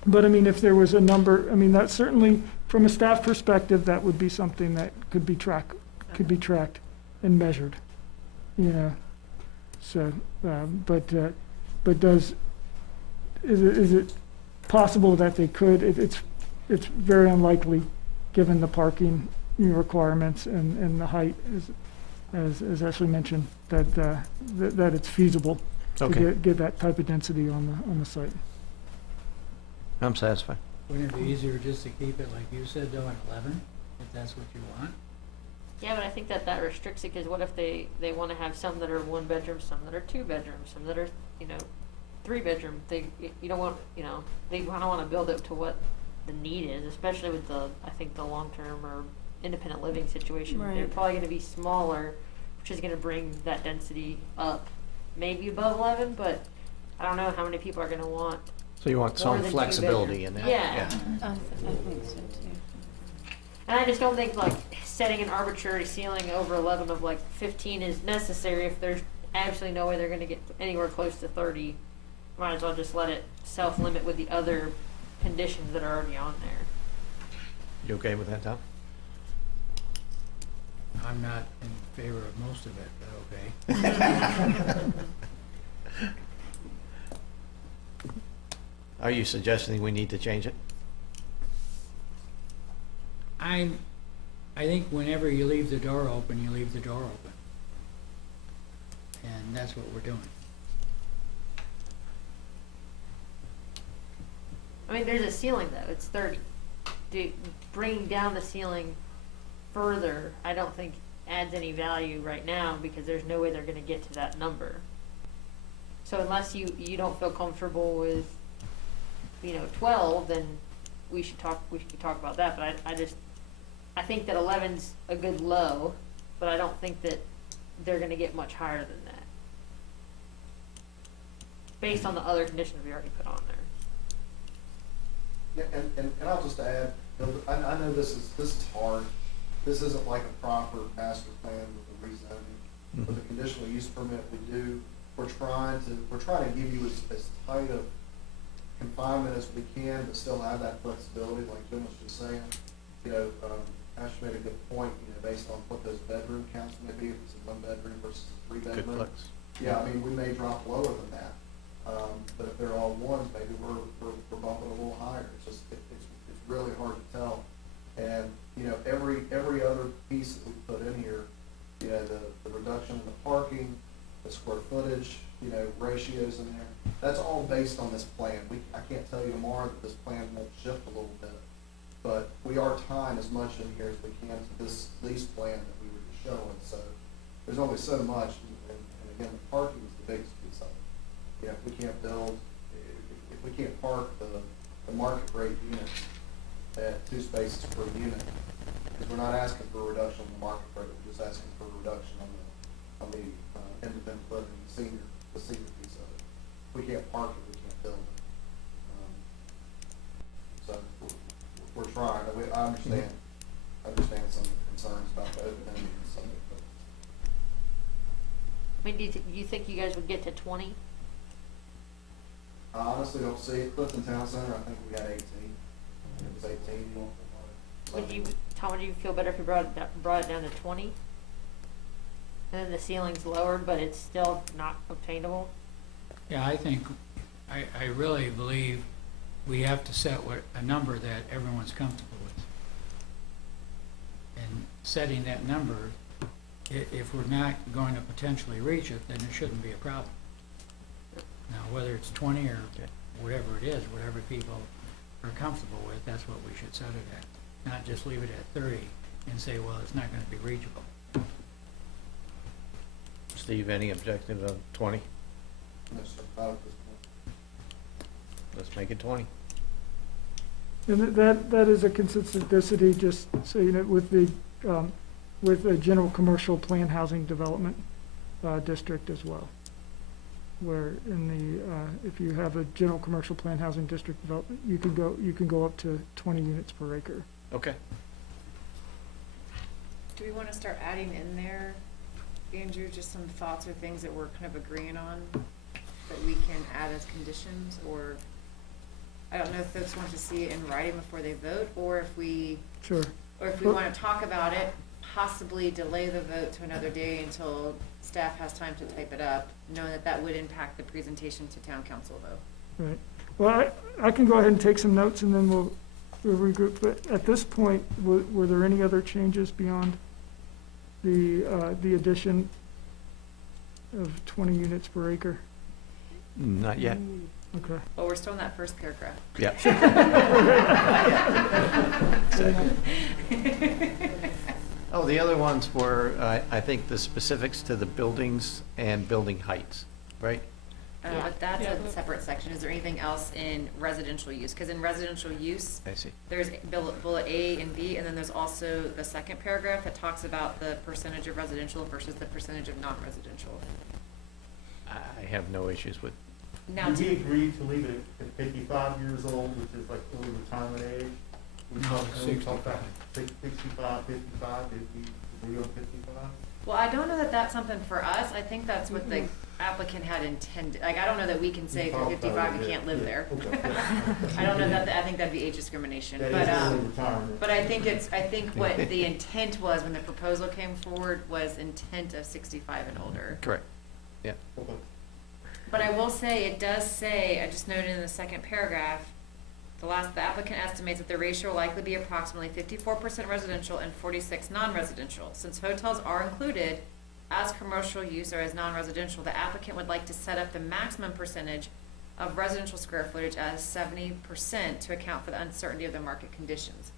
But I mean, if there was a number, I mean, that certainly, from a staff perspective, that would be something that could be tracked and measured, So, but is it possible that they could? It's very unlikely, given the parking requirements and the height, as Ashley mentioned, that it's feasible to Okay, get that type of density on the site. I'm satisfied. Wouldn't it be easier just to keep it, like you said, though, at 11, if that's what you want? Yeah, but I think that restricts it, because what if they wanna have some that are 1 bedroom, some that are 2 bedrooms, some that are, 3 bedroom? You don't want, they kinda wanna build it to what the need is, especially with I think the long-term or independent living situation. They're Right. probably gonna be smaller, which is gonna bring that density up maybe above 11, but I don't know how many people are gonna want. So you want More some than two flexibility in bedroom. that? Yeah. I think so too. And I just don't think like setting an arbitrary ceiling over 11 of like 15 is necessary if there's absolutely no way they're gonna get anywhere close to 30. Might as well just let it self-limit with the other conditions that are already on there. You okay with that, Tom? I'm not in favor of most of it, but okay. Are you suggesting we need to change it? I think whenever you leave the door open, you leave the door open. And that's what we're doing. I mean, there's a ceiling though, it's 30. Bringing down the ceiling further, I don't think adds any value right now because there's no way they're gonna get to that number. So unless you don't feel comfortable with, 12, then we should talk about that, but I think that 11's a good low, but I don't think that they're gonna get much higher than that. Based on the other conditions we already put on there. Yeah, and I'll just add, I know this is hard. This isn't like a proper master plan with a rezoning. For the conditional use permit we're trying to give you as tight of confinement as we can, but still have that flexibility, like Jim was just saying. Ash made a good point, based on what those bedroom counts may be, if it's a 1 bedroom versus a 3 bedroom. Good flex. Yeah, I mean, we may drop lower than that, but if they're all ones, maybe we're bumping a little higher. It's really hard to tell. And, every other piece that we put in here, the reduction in the parking, the square footage, ratios in there, that's all based on this plan. I can't tell you tomorrow that this plan won't shift a little bit, but we are tying as much in here as we can to this lease plan that we were just showing. So there's only so much, and again, the parking is the biggest piece of it. If we can't build, if we can't park the market rate units at 2 spaces per unit, because we're not asking for a reduction in the market rate, we're just asking for a reduction on the independent living, the senior piece of it. If we can't park it, we can't build it. So we're trying. I understand some concerns about the open-ended and some of it. I mean, do you think you guys would get to 20? I honestly don't see it. Clifton Town Center, I think we had 18. It was 18. Tom, would you feel better if we brought it down to 20? And then the ceiling's lowered, but it's still not obtainable? Yeah, I really believe we have to set a number that everyone's comfortable with. And setting that number, if we're not going to potentially reach it, then it shouldn't be a problem. Now, whether it's 20 or whatever it is, whatever people are comfortable with, that's what we should set it at. Not just leave it at 30 and say, well, it's not going to be reachable. Steve, any objection of 20? No, sir, not at this point. Let's make it 20. And that is a consistency, just so you know, with the general commercial plan housing development district as well. Where if you have a general commercial plan housing district development, you can go up to 20 units per acre. Okay. Do we want to start adding in there, Andrew, just some thoughts or things that we're kind of agreeing on that we can add as conditions? Or I don't know if folks want to see it in writing before they vote, or if we want to talk about it, possibly delay the vote to another day until staff has time to type it up, knowing that would impact the presentation to town council though. Right. Well, I can go ahead and take some notes and then we'll regroup. But at this point, were there any other changes beyond the addition of 20 units per acre? Not yet. Okay. Well, we're still in that first paragraph. Yeah. Oh, the other ones were, I think, the specifics to the buildings and building heights, right? But that's a separate section. Is there anything else in residential use? Because in residential use, I see. there's bullet A and B, and then there's also the second paragraph that talks about the percentage of residential versus the percentage of non-residential. I have no issues with, Now, Did we agree to leave it at 55 years old, which is like early retirement age? We No, talked 65. about 65, 55, did we agree on 55? Well, I don't know that that's something for us. I think that's what the applicant had intended. Like, I don't know that we can say if you're talked about 55, you it, can't live yeah. there. Okay, yeah. I don't know that, I think that'd be age discrimination, That but, is early retirement. but I think what the intent was when the proposal came forward was intent of 65 and older. correct. Okay. But I will say, it does say, I just noted in the second paragraph, the applicant estimates that the ratio will likely be approximately 54% residential and 46 non-residential. Since hotels are included as commercial use or as non-residential, the applicant would like to set up the maximum percentage of residential square footage as 70% to account for the uncertainty of the market conditions.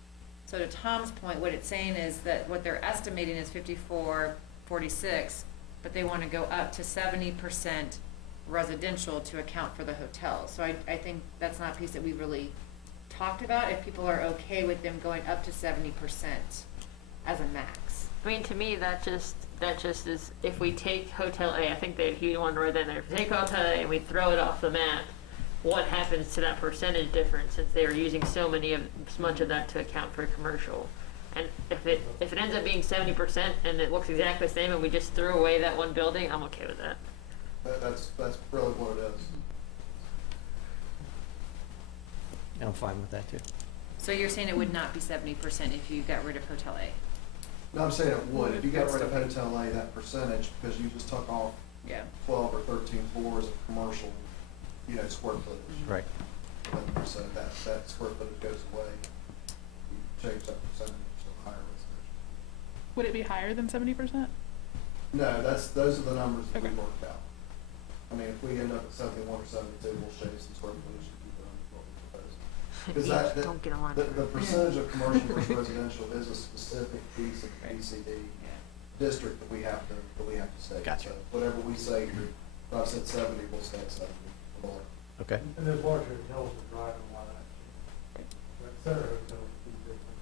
So to Tom's point, what it's saying is that what they're estimating is 54, 46, but they want to go up to 70% residential to account for the hotel. So I think that's not a piece that we really talked about, if people are okay with them going up to 70% as a max. I mean, to me, that just is, if we take Hotel A, I think that he wanted right in there, if we take Hotel A and we throw it off the map, what happens to that percentage difference, since they are using so much of that to account for commercial? And if it ends up being 70% and it looks exactly the same and we just threw away that one building, I'm okay with that. That's really what it is. I'm fine with that too. So you're saying it would not be 70% if you got rid of Hotel A? No, I'm saying it would. If you got rid of Hotel A, that percentage, because you just took off Yeah. 12 or 13 floors of commercial, square footage. Right. So that square footage goes away. You change that percentage to higher residential. Would it be higher than 70%? No, those are the numbers that we Okay. worked out. I mean, if we end up at 71 or 72, we'll shave some square footage and keep it under what we propose. Because Yeah, don't get on. the percentage of commercial versus residential is a specific piece of the Right. PCD Yeah. district that we have to state. Gotcha. So whatever we say, if I said 70, we'll stay at 70. or more. Okay. And there's larger hotels that drive a lot of that. But center hotels would be different.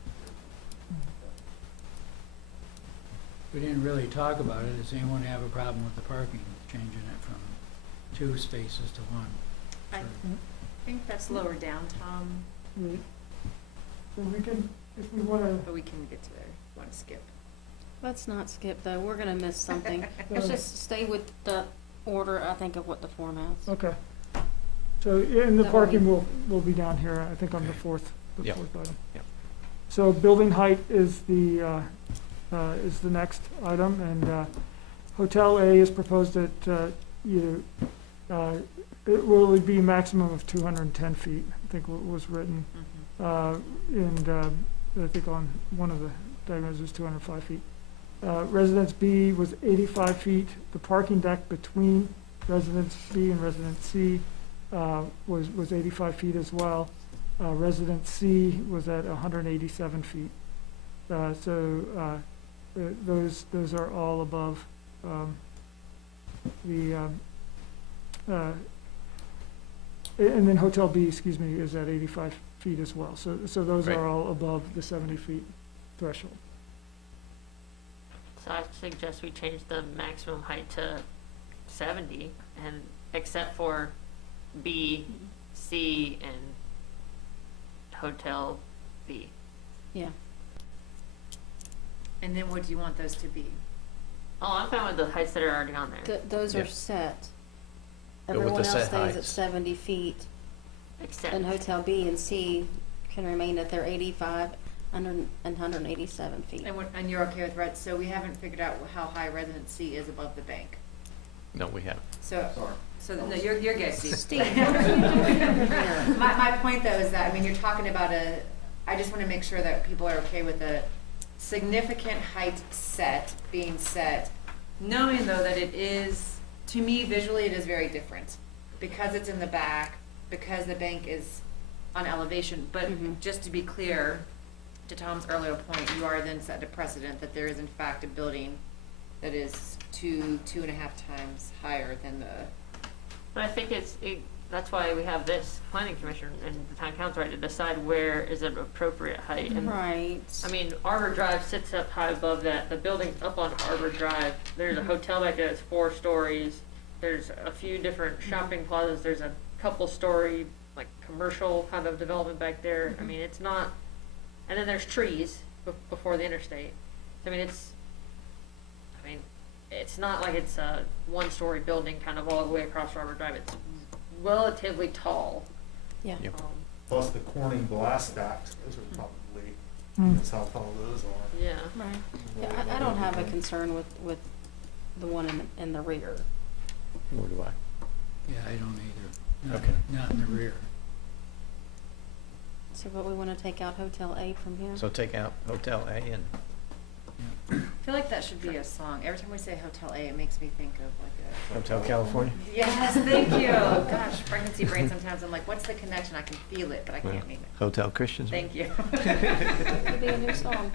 We didn't really talk about it. Does anyone have a problem with the parking, changing it from 2 spaces to 1? I think that's lower down, Tom, Right. So we can, if we want to, but we can get to there. Want to skip? Let's not skip though, we're gonna miss something. Let's just stay with the order, I think, of what the form has. okay. So, and the That way- parking will be down here, I think on the fourth Yep. item. Yep. So building height is the next item, and Hotel A is proposed at it will be a maximum of 210 feet, I think what was written. And I think on one of the diagrams was 205 feet. Residence B was 85 feet. The parking deck between Residence B and Residence C was 85 feet as well. Residence C was at 187 feet. So those are all above and then Hotel B, excuse me, is at 85 feet as well. So those Right. are all above the 70 feet threshold. So I suggest we change the maximum height to 70, and except for B, C, and Hotel B. Yeah. And then what do you want those to be? Oh, I'm fine with the heights that are already on there, Those Yeah. are set. Go with the Everyone else set stays at heights. 70 feet, except, and Hotel B and C can remain at their 85 and 187 feet. And you're okay with red, so we haven't figured out how high Residence C is above the bank. No, we haven't. So, Sorry. no, you're good, Steve. Steve, what are you doing over here? My point though is that, I mean, you're talking about I just wanna make sure that people are okay with a significant height being set, knowing though that it is, to me visually, it is very different. Because it's in the back, because the bank is on elevation, but just to be clear, to Tom's earlier point, you are then set a precedent that there is in fact a building that is 2.5 times higher than the. but I think that's why we have this planning commission and the town council, right, to decide where is an appropriate height. And Right. I mean, Arbor Drive sits up high above that. The building's up on Arbor Drive. There's a hotel back there that's 4 stories. there's a few different shopping plazas, there's a couple story, like, commercial kind of development back there. I mean, it's not, and then there's trees before the interstate. I mean, it's not like it's a one-story building kind of all the way across Robert Drive. It's relatively tall. Yeah. Yep. Plus the Corning glass stacks, those are probably, Mm. that's how tall those are. Yeah. Right. Yeah, I don't have a concern with the one in the rear. Nor do I. Yeah, I don't either. Not- Okay. Not in the rear. So, but we wanna take out Hotel A from here? So take out Hotel A and, I feel like that should be a song. Every time we say Hotel A, it makes me think of like a. Hotel California? Yes, thank you. Gosh, pregnancy brain sometimes, I'm like, what's the connection? I can feel it, but I Well, can't name it. Hotel Christiansburg. Thank you. Could be a new song.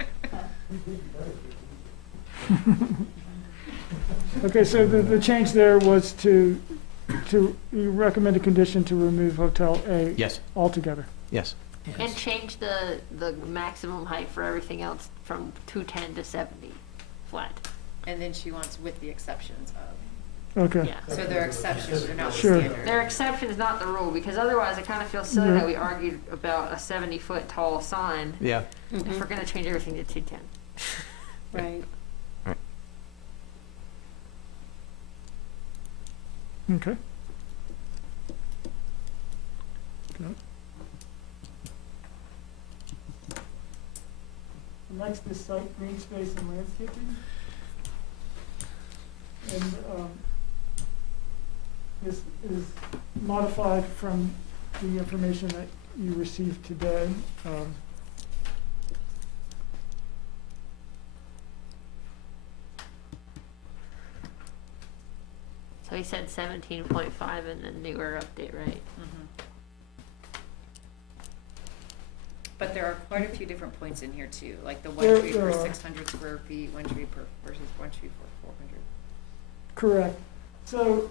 Okay, so the change there was to, you recommend a condition to remove Hotel A Yes, altogether. yes. And Yes. change the maximum height for everything else from 210 to 70 flat. And then she wants with the exceptions of. Okay. Yeah. So there are exceptions, they're not the Sure. standard. Their exception is not the rule, because otherwise it kind of feels silly Yeah. that we argued about a 70-foot tall sign Yeah, if we're gonna change everything to 210. Right. Okay. Good. Next is site green space and landscaping. And this is modified from the information that you received today. So he said 17.5 in the newer update, right? But there are quite a few different points in here too, like the There- one tree there per are. 600 square feet, one tree per, versus one tree for 400. Correct. So,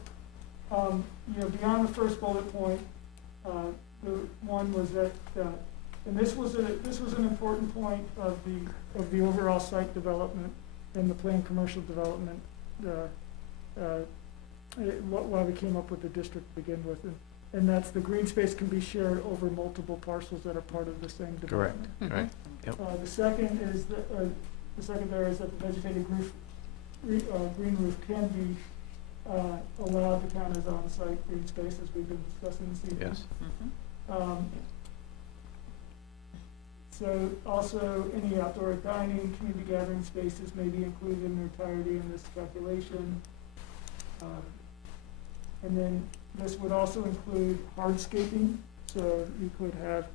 beyond the first bullet point, the one was that, and this was an important point of the overall site development and the planned commercial development, why we came up with the district to begin with. And that's the green space can be shared over multiple parcels that are part of the same correct, development. right. The second is, the second there is that the vegetated green roof can be allowed to count as on-site green space, as we've been discussing this evening. Yes. So also, any outdoor dining, community gathering spaces may be included in their entirety in this calculation. And then this would also include hardscaping, so you could have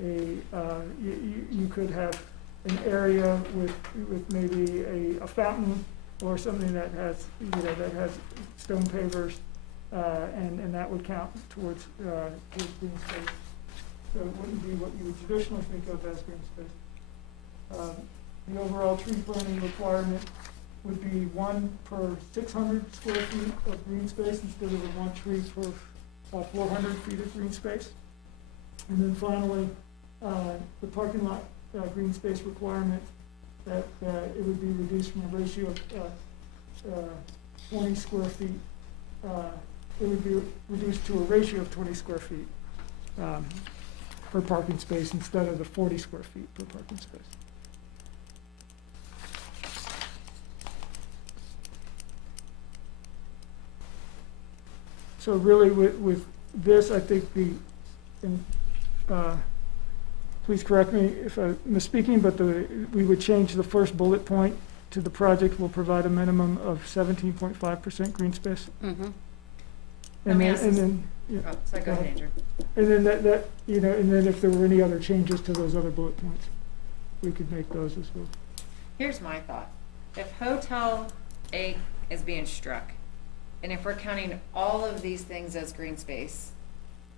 you could have an area with maybe a fountain or something that has, that has stone pavers, and that would count towards green space. So it wouldn't be what you would traditionally think of as green space. The overall tree planting requirement would be 1 per 600 square feet of green space instead of the 1 tree per 400 feet of green space. And then finally, the parking lot green space requirement, that it would be reduced from a ratio of 20 square feet. It would be reduced to a ratio of 20 square feet per parking space instead of the 40 square feet per parking space. So really with this, I think please correct me if I'm misspeaking, but we would change the first bullet point to the project will provide a minimum of 17.5% green space. Mm-hmm. Let me ask this. Yeah, Oh, so go go ahead, ahead. Andrew. and then that, and then if there were any other changes to those other bullet points, we could make those as well. Here's my thought. If Hotel A is being struck, and if we're counting all of these things as green space,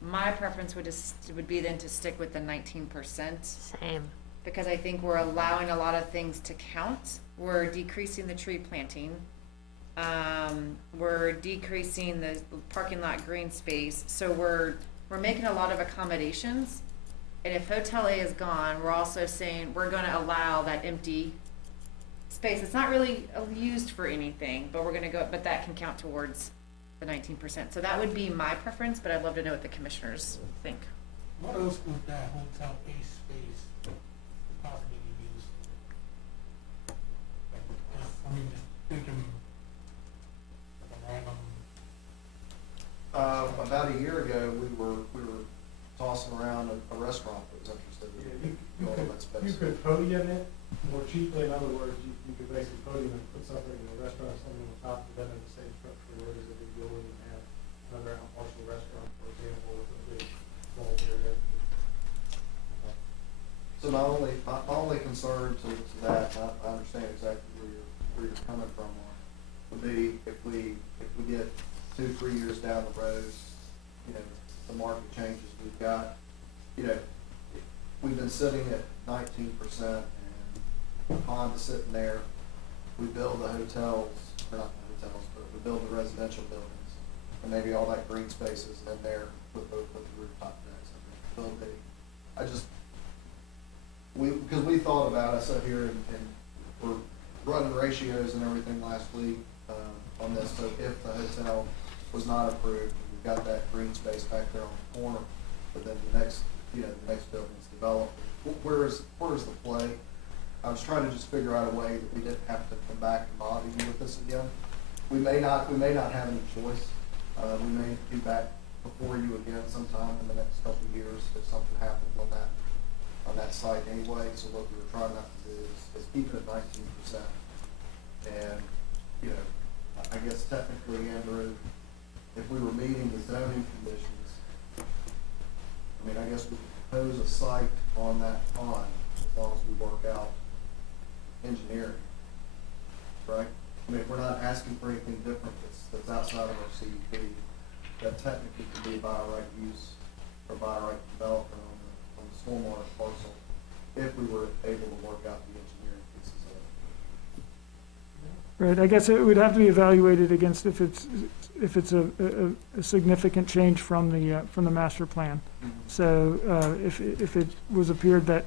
my preference would be then to stick with the 19%, Same. because I think we're allowing a lot of things to count. We're decreasing the tree planting. We're decreasing the parking lot green space, so we're making a lot of accommodations. And if Hotel A is gone, we're also saying we're gonna allow that empty space. It's not really used for anything, but we're gonna go, but that can count towards the 19%. So that would be my preference, but I'd love to know what the commissioners think. What else would that hotel A space possibly be used for? Like, I mean, just thinking like a random. About a year ago, we were tossing around a restaurant that was interested in all that You space. could podium it more cheaply. In other words, you could basically podium and put something in the restaurant, something on top of them in the same structure, whereas if you go in and have another out parcel restaurant, for example, with a big vault area. So my only concern to that, I understand exactly where you're coming from on, would be if we get 2-3 years down the road, you know, the market changes, we've got, you know, we've been sitting at 19% and the pond is sitting there. We build the hotels, or not the hotels, but we build the residential buildings, and maybe all that green space is in there with the rooftop decks. Because we thought about it, I sat here and we're running ratios and everything last week on this. So if the hotel was not approved, we've got that green space back there on the corner, but then the next building's developed. Where's the play? I was trying to just figure out a way that we didn't have to come back and bother you with this again. We may not have any choice. We may be back before you again sometime in the next couple of years if something happens on that site anyway. So what we were trying not to do is keep it at 19%. And, you know, I guess technically, Andrew, if we were meeting the zoning conditions, I mean, I guess we could propose a site on that pond as long as we work out engineering, right? I mean, if we're not asking for anything different that's outside of our CUP, that technically could be by right use or by right development on the stormwater parcel, if we were able to work out the engineering pieces of it. Right, I guess it would have to be evaluated against if it's a significant change from the master plan. So if it was appeared that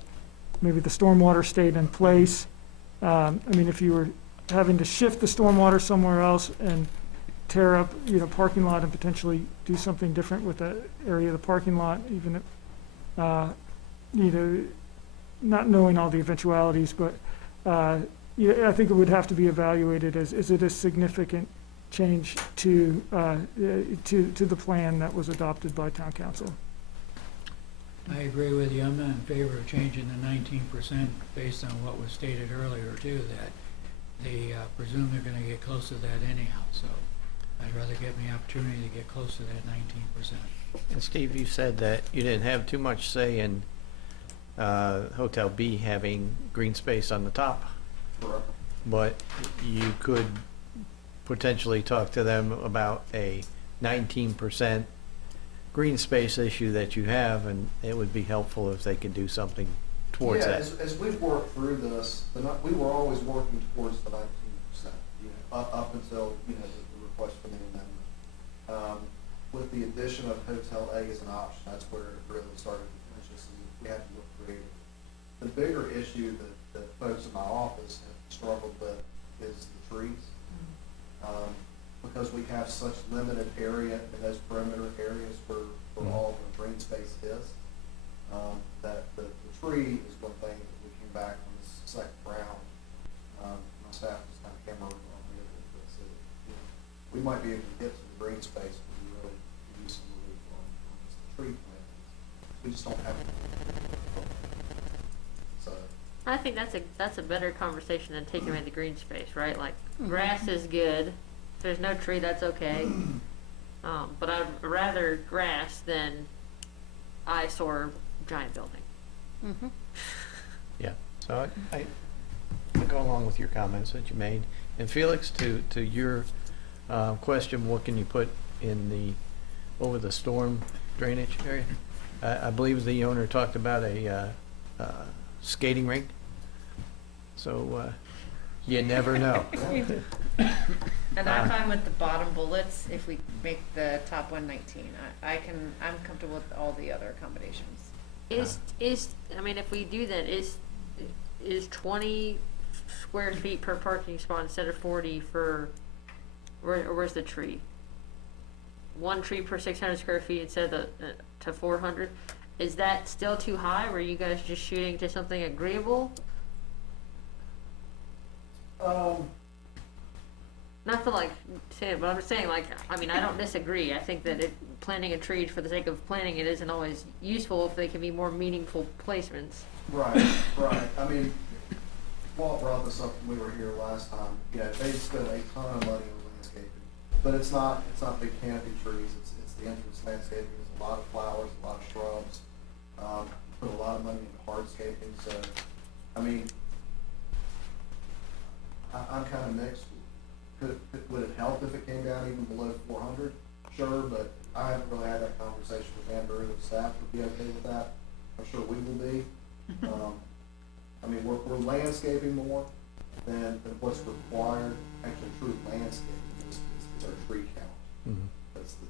maybe the stormwater stayed in place, I mean, if you were having to shift the stormwater somewhere else and tear up, you know, parking lot and potentially do something different with the area of the parking lot, even if, you know, not knowing all the eventualities, but yeah, I think it would have to be evaluated as, is it a significant change to the plan that was adopted by town council? I agree with you. I'm not in favor of changing the 19% based on what was stated earlier too, that they presume they're gonna get close to that anyhow, so I'd rather get the opportunity to get close to that 19%. And Steve, you said that you didn't have too much say in Hotel B having green space on the top, Correct. but you could potentially talk to them about a 19% green space issue that you have, and it would be helpful if they could do something towards that. As we've worked through this, we were always working towards the 19%, you know, up until, you know, the request for the amendment. With the addition of Hotel A as an option, that's where it really started to interest us. We had to look creative. The bigger issue that folks in my office have struggled with is the trees. Because we have such limited area in those perimeter areas where all the green space is, that the tree is one thing that we came back on this second round. My staff just kind of hammered on the other, but so, you know, we might be able to get to the green space, but we really use some relief on just the tree plantings. We just don't have it. So. I think that's a better conversation than taking away the green space, right? Like, grass is good. If there's no tree, that's okay. But I'd rather grass than eyesore giant building. Mm-hmm. Yeah, so I go along with your comments that you made. And Felix, to your question, what can you put in over the storm drainage area? I believe the owner talked about a skating rink. So you never know. And I'm fine with the bottom bullets if we make the top one 19. I'm comfortable with all the other accommodations. I mean, if we do that, is 20 square feet per parking spot instead of 40 for, where's the tree? one tree per 600 square feet instead of to 400. Is that still too high? Were you guys just shooting to something agreeable? Not to like say it, but I'm just saying, like, I mean, I don't disagree. I think that planting a tree for the sake of planting it isn't always useful if they can be more meaningful placements. Right, right. I mean, Walt brought this up when we were here last time. Yeah, they spent a ton of money on landscaping, but it's not big canopy trees. It's the entrance landscaping. There's a lot of flowers, a lot of shrubs. Put a lot of money into hardscaping. So, I mean, I'm kind of mixed. Would it help if it came down even below 400? Sure, but I haven't really had that conversation with Andrew. If staff would be okay with that, I'm sure we will be. I mean, we're landscaping more than what's required. Actually, true landscaping is our tree count. That's the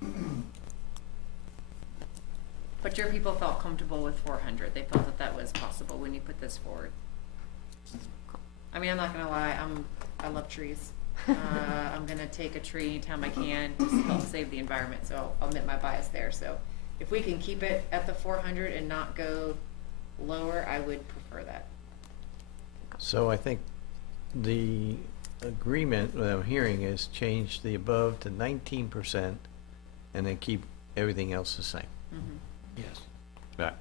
difference. But your people felt comfortable with 400. They felt that that was possible when you put this forward. I mean, I'm not gonna lie. I love trees. I'm gonna take a tree anytime I can to help save the environment. So I'll admit my bias there. So if we can keep it at the 400 and not go lower, I would prefer that. So I think the agreement that I'm hearing is change the above to 19% and then keep everything else the same. Yes. Right.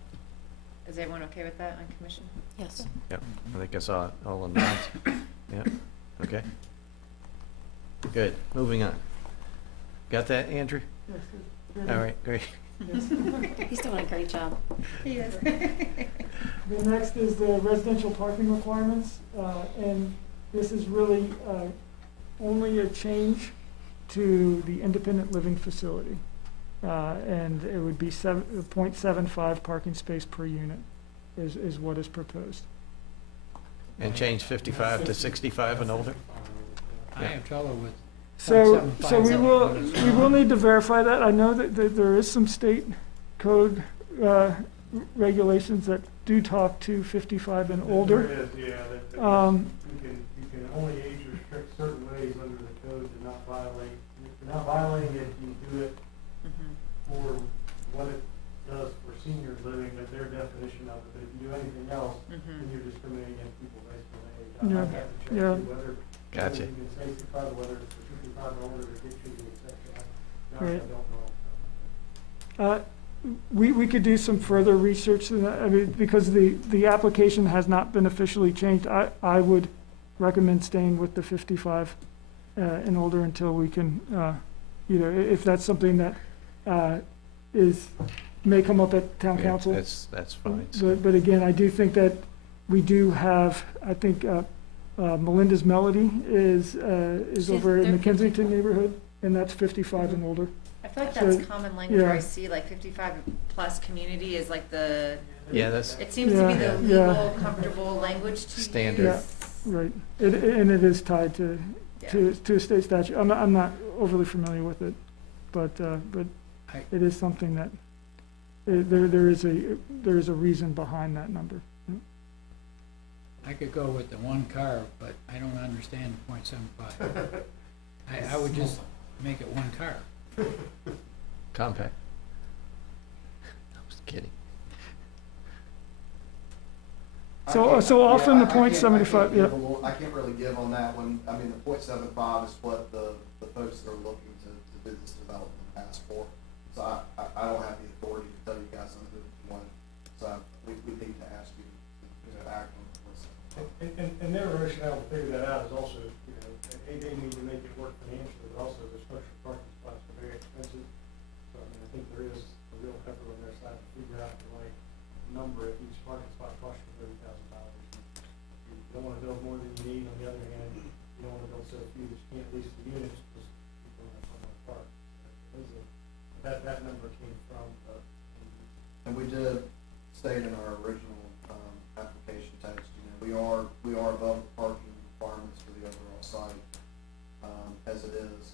Is everyone okay with that on commission? Yes. Yep, I think I saw all the nods. Yep, okay. Good, moving on. Got that, Andrew? Yes, good. All right, great. Yes. He's doing a great job. Yes. The next is the residential parking requirements, and this is really only a change to the independent living facility. And it would be 0.75 parking space per unit is what is proposed. And change 55 to 65 and older? I have trouble with. So 0.75. we will need to verify that. I know that there is some state code regulations that do talk to 55 and older. There is, yeah. You can only age restrict certain ways under the code to not violate. If you're not violating it, you do it for what it does for seniors living, but their definition of it. But if you do anything else, then you're discriminating against people based on age. I have to check whether Gotcha. you can say 65 or whether it's for 55 or older, it should be exception. I Right. don't know. We could do some further research than that. I mean, because the application has not been officially changed. I would recommend staying with the 55 and older until we can, if that's something that may come up at town Yeah, council. that's fine. But again, I do think that we do have, I think, Melinda's Melody is over in the Kensington neighborhood, and that's 55 and older. I feel like So, that's common language where yeah. I see like 55 plus community is like the, Yeah, that's it seems to be the Yeah. legal, comfortable language to Standard. Yeah. use. Right, and it is tied to a state statute. I'm not overly familiar with it, but it is something that, there is a reason behind that number. I could go with the one car, but I don't understand 0.75. I would just make it one car. compact. I was kidding. So often the I can't- 0.75, yeah. I can't really give on that one. I mean, the 0.75 is what the folks that are looking to business development ask for. So I don't have the authority to tell you guys on who you want. So we need to ask you to act on this. And their rationale to figure that out is also, they need to make it work financially, but also the structured parking spots are very expensive. So, I mean, I think there is a real effort on their side to figure out the right number if each parking spot costs you $30,000. You don't wanna build more than you need. On the other hand, you don't wanna build so few that you can't lease the units because people don't have somewhere to park. That number came from, And we did state in our original application text, we are above the parking requirements for the overall site as it is.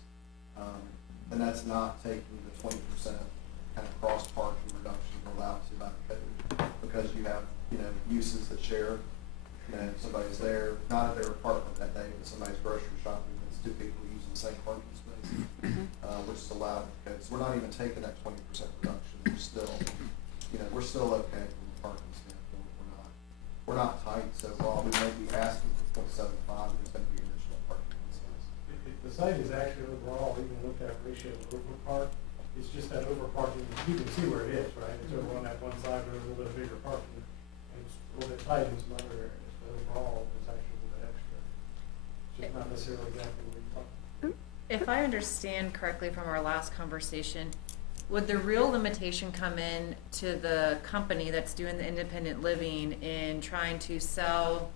And that's not taking the 20% kind of cross parking reduction allowed to by the code, because you have, uses that share. Somebody's there, not at their apartment that day, but somebody's grocery shopping, it's two people using the same parking space. we're just allowed, because we're not even taking that 20% reduction, we're still, we're still okay from a parking standpoint, we're not tight, so while we may be asking for 0.75, there's gonna be additional parking spaces. The site is actually overall, even with that ratio of over park, it's just that over parking, you can see where it is, right? It's over on that one side, there's a little bit of bigger parking, and it's a little bit tight in some other areas, but overall, it's actually a little bit extra. It's just not necessarily exactly what you're talking about. If I understand correctly from our last conversation, would the real limitation come in to the company that's doing the independent living in trying to sell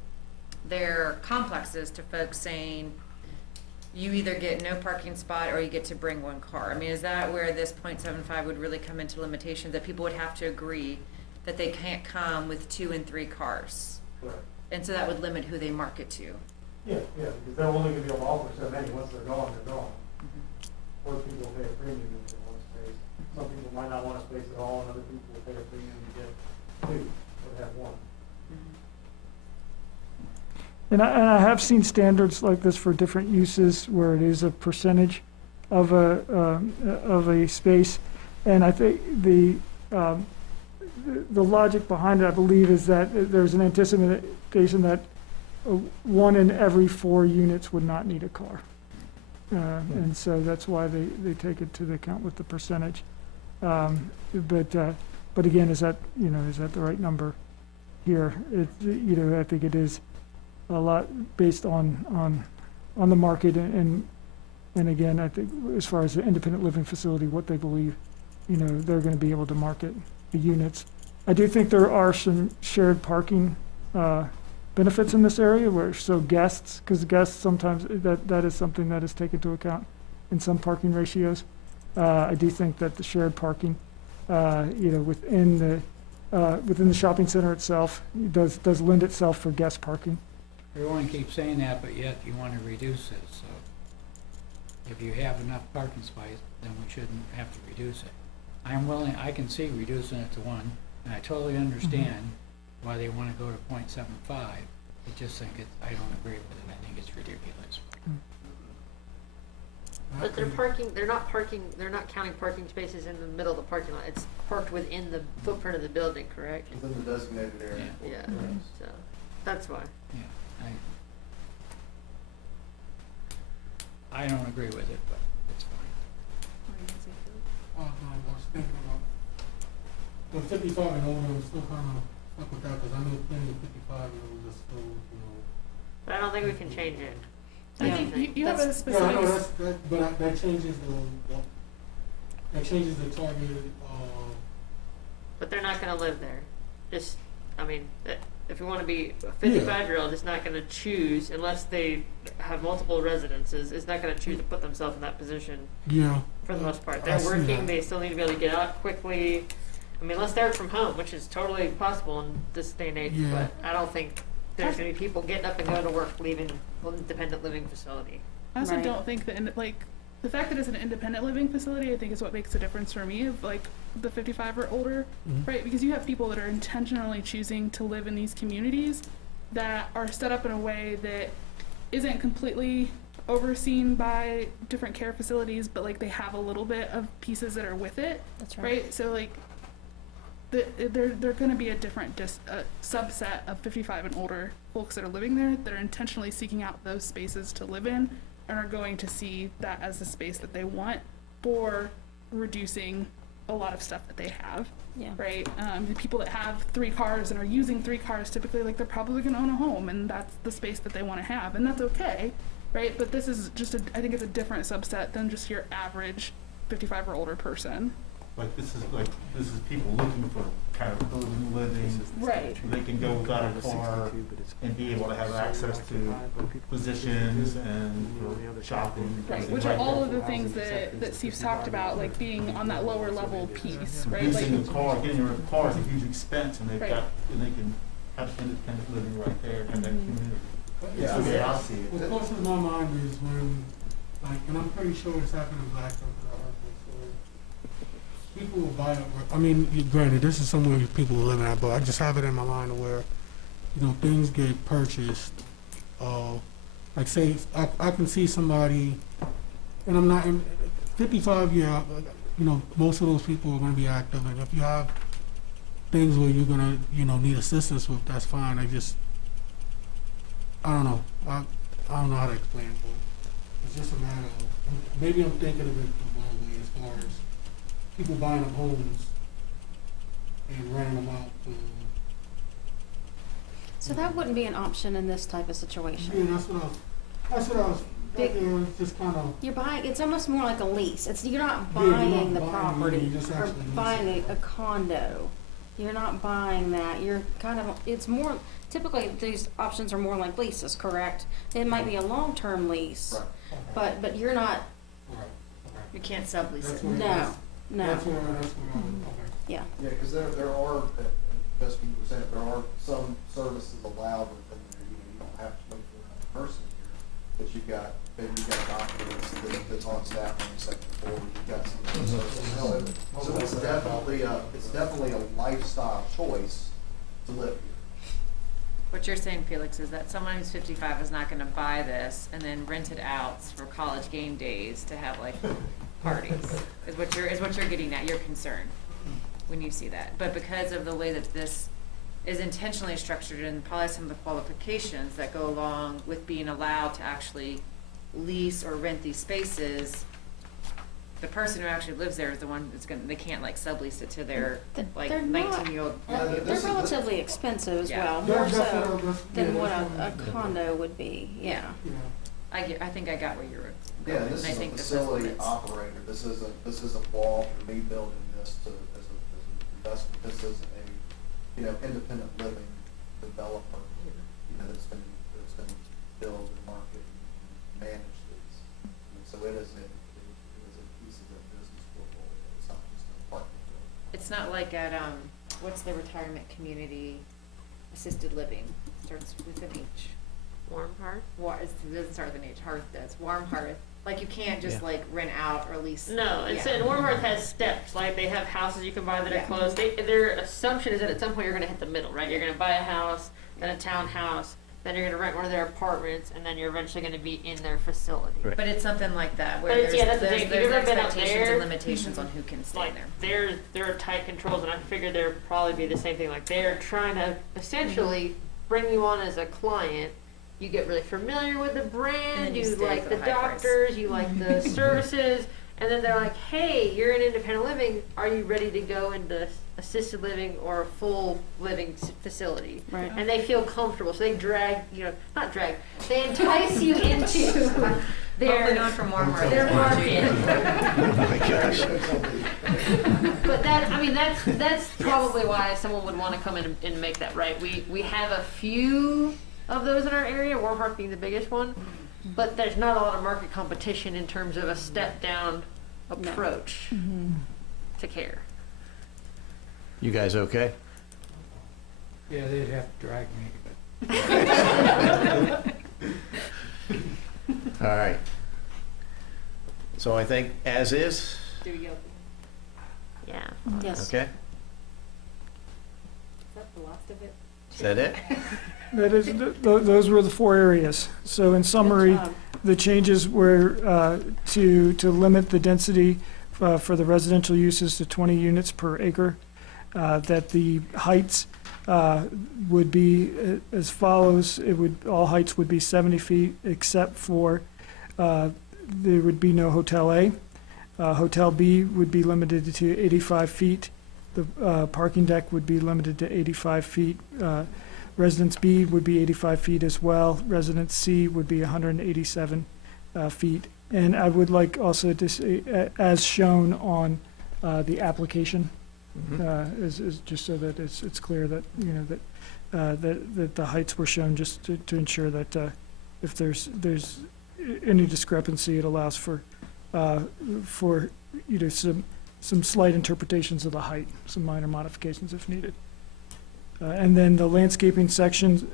their complexes to folks, saying you either get no parking spot or you get to bring one car? I mean, is that where this 0.75 would really come into limitations, that people would have to agree that they can't come with 2 and 3 cars? Correct. And so that would limit who they market to. Yeah, because they're only gonna be able to offer so many, once they're gone, they're gone. Or people pay a premium if they want a space. Some people might not want a space at all, and other people will pay a premium to get 2, or have 1. And I have seen standards like this for different uses where it is a percentage of a space. And I think the logic behind it, I believe, is that there's an anticipation that 1 in every 4 units would not need a car. And so that's why they take it to the account with the percentage. But again, is that the right number here? I think it is a lot based on the market, and again, I think as far as the independent living facility, what they believe, they're going to be able to market the units. I do think there are some shared parking benefits in this area, because guests sometimes, that is something that is taken into account in some parking ratios. I do think that the shared parking, within the shopping center itself, does lend itself for guest parking. Everyone keeps saying that, but yet you want to reduce it, so if you have enough parking space, then we shouldn't have to reduce it. I can see reducing it to 1, and I totally understand why they want to go to 0.75. I just think I don't agree with it. I think it's ridiculous. But they're not counting parking spaces in the middle of the parking lot. It's parked within the footprint of the building, correct? Within the designated area. Yeah, so, that's why. Yeah, I don't agree with it, but it's fine. I was thinking about, the 55 and older, I'm still kind of stuck with that, because I know plenty of 55 and older are still, But I don't think we can change it. I think you have a Yeah, I specific. know, but that changes the target, But they're not gonna live there. If you wanna be a 55-year-old, is not gonna choose, unless they have multiple residences, is not gonna choose to put themselves in that position yeah. for the most part. I They're see working, that. they still need to be able to get out quickly. Unless they're from home, which is totally possible in this day and age, Yeah. but I don't think there's gonna be people getting up and going to work, leaving an independent living facility. I also Right. don't think that, the fact that it's an independent living facility, I think is what makes a difference for me of the 55 or older, right? Because you have people that are intentionally choosing to live in these communities that are set up in a way that isn't completely overseen by different care facilities, but they have a little bit of pieces that are with it, That's right. right? So they're going to be a different subset of 55 and older folks that are living there that are intentionally seeking out those spaces to live in and are going to see that as the space that they want for reducing a lot of stuff that they have, Yeah. right? The people that have 3 cars and are using 3 cars typically, they're probably going to own a home, and that's the space that they want to have, and that's okay, right? But this is just I think it's a different subset than just your average 55 or older person. This is people looking for kind of urban living. Right. They can go without a car and be able to have access to positions and shopping. Right, which are all of the things that Steve's talked about, being on that lower level piece, right? Leasing a car, getting a car is a huge expense, and Right. they can have independent living right there and have that community. Yeah, That's the way I see it. What crosses my mind is when, and I'm pretty sure it's happened in Blackstone, people will buy it. Granted, this is somewhere people are living at, but I just have it in my mind where, things get purchased. Say, I can see somebody, and 55, yeah, you know, most of those people are gonna be active, and if you have things where you're gonna, you know, need assistance with, that's fine. I don't know. I don't know how to explain it, but it's just a matter of, maybe I'm thinking of it the wrong way as far as people buying up homes and renting them out to. So that wouldn't be an option in this type of Yeah, situation. that's what I was, Big- you know, it's just kind of. You're buying, it's almost more like a lease. You're not Yeah, you're not buying the buying, property you're just or actually leasing buying it. a condo. You're not buying that. You're kind of, it's more, typically these options are more like leases, correct? It might be a long-term lease, Right. but you're not, Right. You can't sublease That's it. what it no, is. no, That's where okay. yeah. Yeah, because there are, as people were saying, there are some services allowed within there. You don't have to wait for another person here, but maybe you've got a doctor that's on staff on the second floor, you've got some of those services. So it's definitely a lifestyle choice to live here. What you're saying, Felix, is that someone who's 55 is not gonna buy this and then rent it out for college game days to have like parties, is what you're getting at, your concern, when you see that. But because of the way that this is intentionally structured and probably some of the qualifications that go along with being allowed to actually lease or rent these spaces, the person who actually lives there is the one that's they can't like sublease it to their like They're not. 19-year-old. They're relatively expensive as Yeah. well, That's- more that's so what I was- than yeah, what that's what a I'm- condo would be, yeah. Yeah. I think I got where you were Yeah, going. this and I is a think this facility fits. operator. This isn't wall for me building this as an investment. This is independent living developer, that's been built and marketed and managed these. And so it is a piece of the business portfolio. It's not just an apartment building. It's not like at, what's the retirement community assisted living? Starts with an H. Warm heart? It doesn't start with an H, Hearth does, Warm Hearth. Like you can't just Yeah. like rent out or lease. No, it's Yeah. and Warm Hearth has steps. Like they have houses you can buy that are Yeah. closed. Their assumption is that at some point you're going to hit the middle, right? You're going to buy a house, then a townhouse, then you're going to rent one of their apartments, and then you're eventually going to be in their facility. Right. But it's something like that, where But it's- there's, yeah, that's the there's, thing. If there's you've ever been out expectations there, and limitations on who can stay Like there. there are tight controls, and I figured there'd probably be the same thing. Like they're trying to essentially bring you on as a client. You get really familiar with the And then brand, you you stay like for the the high price. doctors, you like the services, and then they're like, hey, you're in independent living, are you ready to go into assisted living or a full living facility? Right. And they feel comfortable, so they they entice you into Hopefully their, not from Warm Hearth. their market. Oh my gosh. But that's probably why someone would want to come in and make that, right? We have a few of those in our area, Warm Hearth being the biggest one, but there's not a lot of market competition in terms of a step down approach to care. You guys okay? Yeah, they'd have to drag me, but. All right. So I think as is, Do you, is Yeah. Yes. okay? that the last of it? Is that it? That is, those were the 4 areas. So in summary, Good job. the changes were to limit the density for the residential uses to 20 units per acre, that the heights would be as follows. All heights would be 70 feet except for there would be no Hotel A. Hotel B would be limited to 85 feet. The parking deck would be limited to 85 feet. Residence B would be 85 feet as well. Residence C would be 187 feet. And I would like also to say, as shown on the application, is just so that it's clear that, that the heights were shown, just to ensure that if there's any discrepancy, it allows for some slight interpretations of the height, some minor modifications if needed. And then the landscaping section,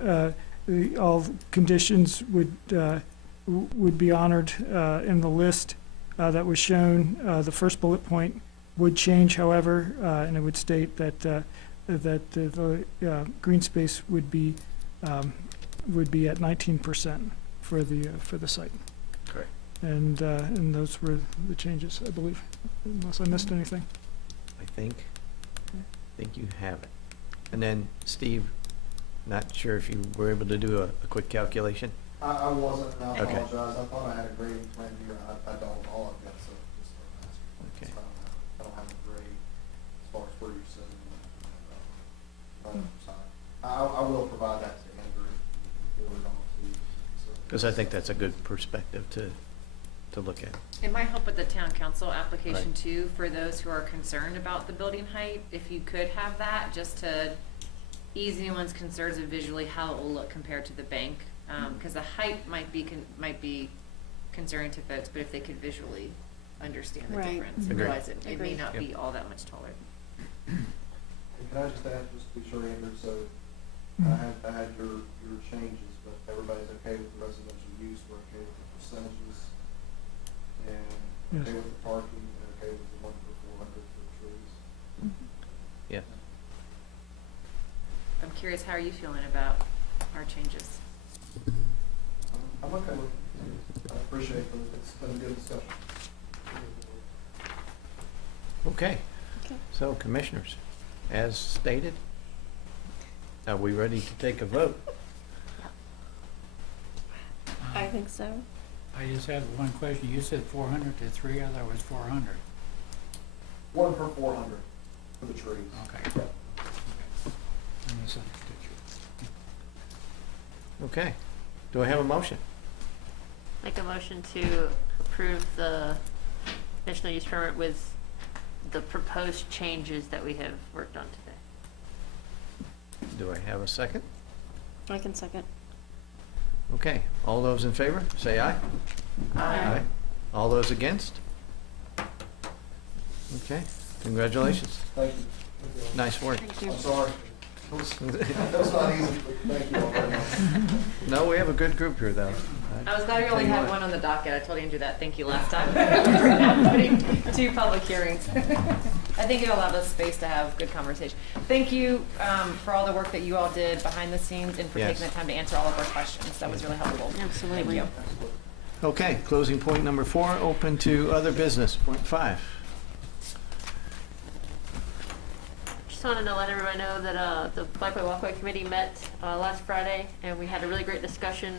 all conditions would be honored in the list that was shown. The first bullet point would change, however, and it would state that the green space would be at 19% for the site. Correct. And those were the changes, I believe, unless I missed anything. I think you have it. And then, Steve, not sure if you were able to do a quick calculation? I wasn't, and I Okay. apologize. I thought I had a grading plan here. I don't. All I've got is just a master plan. Okay. So I don't have a grade as far as where you're sitting. I will provide that to Andrew. Forward on to you. Because I think that's a good perspective to look at. It might help with the town council application Right. too, for those who are concerned about the building height, if you could have that, just to ease anyone's concerns of visually how it will look compared to the bank. Cause the height might be concerning to folks, but if they could visually understand the Right. difference, and Agreed. realize it may Agreed. not Yep. be all that much taller. And can I just add, just to be sure, Andrew, so I had your changes, but everybody's okay with the residential use, we're okay with the percentages, and Yes. okay with the parking, and okay with the 1 for 400 for the trees. Yeah. I'm curious, how are you feeling about our changes? I'm okay with it. I appreciate it. It's been a good discussion. Okay. Okay. So, commissioners, as stated, are we ready to take a vote? I think so. I just have one question. You said 400 to 3, I thought it was 400. 1 for 400 for the trees. Okay. I misunderstood you. Okay. Do I have a motion? Make a motion to approve the conditional use permit with the proposed changes that we have worked on today. Do I have a second? I can second. Okay. All those in favor, say aye. Aye. All those against? Okay. Congratulations. Thank you. Nice work. Thank you. I'm sorry. That's not easy, but thank you all very much. No, we have a good group here, though. I was glad we Tell only you had what. one on the docket. I told Andrew that. Thank you last time. We're now putting 2 public hearings. I think it'll allow us space to have good conversation. Thank you for all the work that you all did behind the scenes and for Yes. taking the time to answer all of our questions. That was really helpful. Absolutely. Thank you. Okay, closing point number 4, open to other business. Point 5. Just wanted to let everybody know that the Bikeway Walkway Committee met last Friday, and we had a really great discussion.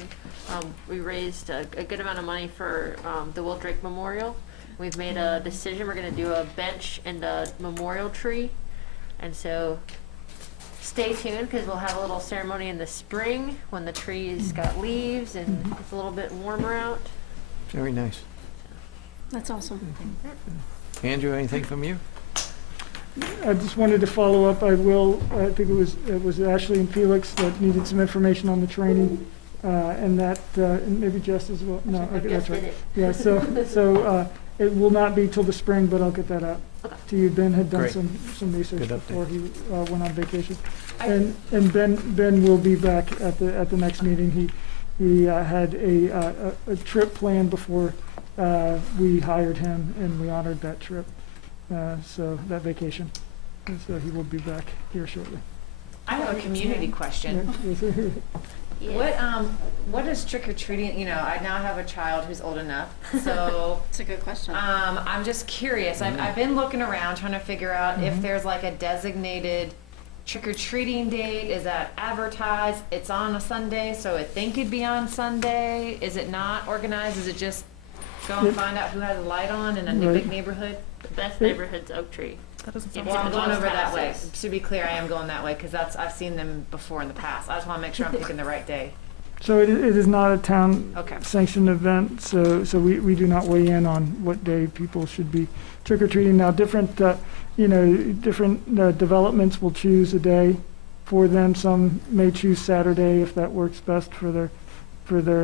We raised a good amount of money for the Will Drake Memorial. We've made a decision. We're going to do a bench and a memorial tree, and so stay tuned because we'll have a little ceremony in the spring when the tree's got leaves and it's a little bit warmer out. Very nice. That's awesome. Andrew, anything from you? I just wanted to follow up. I think it was Ashley and Felix that needed some information on the training, and that, and maybe Jess as well. No, okay, that's right. Yeah, so it will not be till the spring, but I'll get that out Okay. to you. Ben had done Great. some research Good update. before he went on vacation. And Ben will be back at the next meeting. He had a trip planned before we hired him, and we honored that trip. So that vacation, and so he will be back here shortly. I have a community question. Yeah. What is trick or treating? You know, I now have a child who's old enough, so It's a good question. I'm just curious. I've been looking around trying to figure out if there's like a designated trick or treating date. Is that advertised? It's on a Sunday, so I think it'd be on Sunday. Is it not organized? Is it just go and find out who has a light on in a Right. big neighborhood? The best neighborhood's Oak Tree. That doesn't Yeah, sound Well, I'm it's going most over that way. houses. To be clear, I am going that way because I've seen them before in the past. I just want to make sure I'm picking the right day. So it is not a town Okay. sanctioned event, so we do not weigh in on what day people should be trick or treating. Now, different developments will choose a day for them. Some may choose Saturday if that works best for their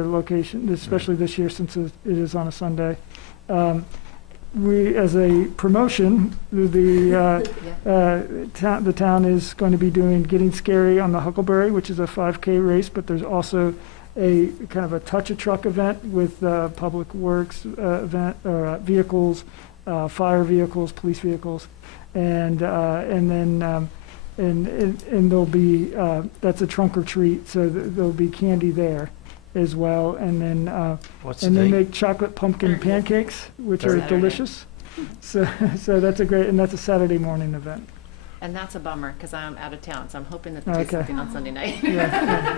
location, especially this year since it is on a Sunday. We, as a promotion, the town is going to be doing Getting Scary on the Huckleberry, which is a 5K race, but there's also a kind of a touch-a-truck event with public works vehicles, fire vehicles, police vehicles, and then there'll be that's a trunk or treat, so there'll be candy there, as well, and then What's the and then date? make chocolate pumpkin pancakes, which are Saturday. delicious. So that's a great, and that's a Saturday morning event. And that's a bummer, because I'm out of town, so I'm hoping that they do Okay. something on Sunday night. Yeah,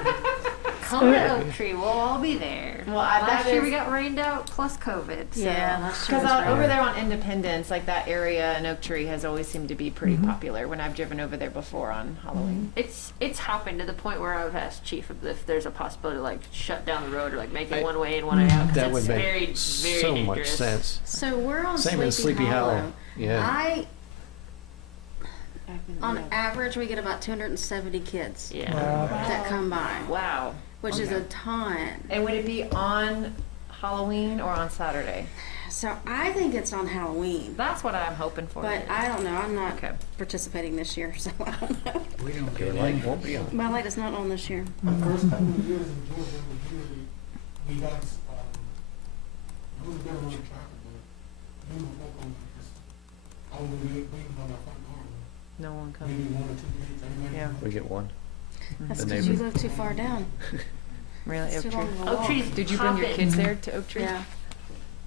Come to Oak Tree, we'll all be there. Well, Last that year is- we got rained out plus COVID, so. Yeah, last year Because was over right. there on Independence, like that area in Oak Tree has always seemed to be pretty Mhm. popular when I've driven over there before on Halloween. It's hopping to the point where I've asked Chief if there's a possibility to like shut down the road or like make it one way in, one way out, 'cause That would it's make very, very so much dangerous. sense. So we're on Same as Sleepy Hollow. Yeah. On average, we get about 270 kids Yeah. wow. that come by, Wow. which is a ton. And would it be on Halloween or on Saturday? So I think it's on Halloween, That's what I'm hoping for. but I don't know. I'm not Okay. participating this year, so I don't know. We don't Your get light any. won't be on. My light is not on this year. The first couple of years in Georgia, it was usually, we got, it was better on the traffic, but we were walking, I would be waiting by my front door, No one maybe coming. 1 or 2 minutes, everybody. Yeah. We get one. That's The because you neighbor. live too far down. Really? It's Oak too Tree? long of a Oak walk. Tree's Did you bring your poppin'. kids there to Oak Tree? Yeah.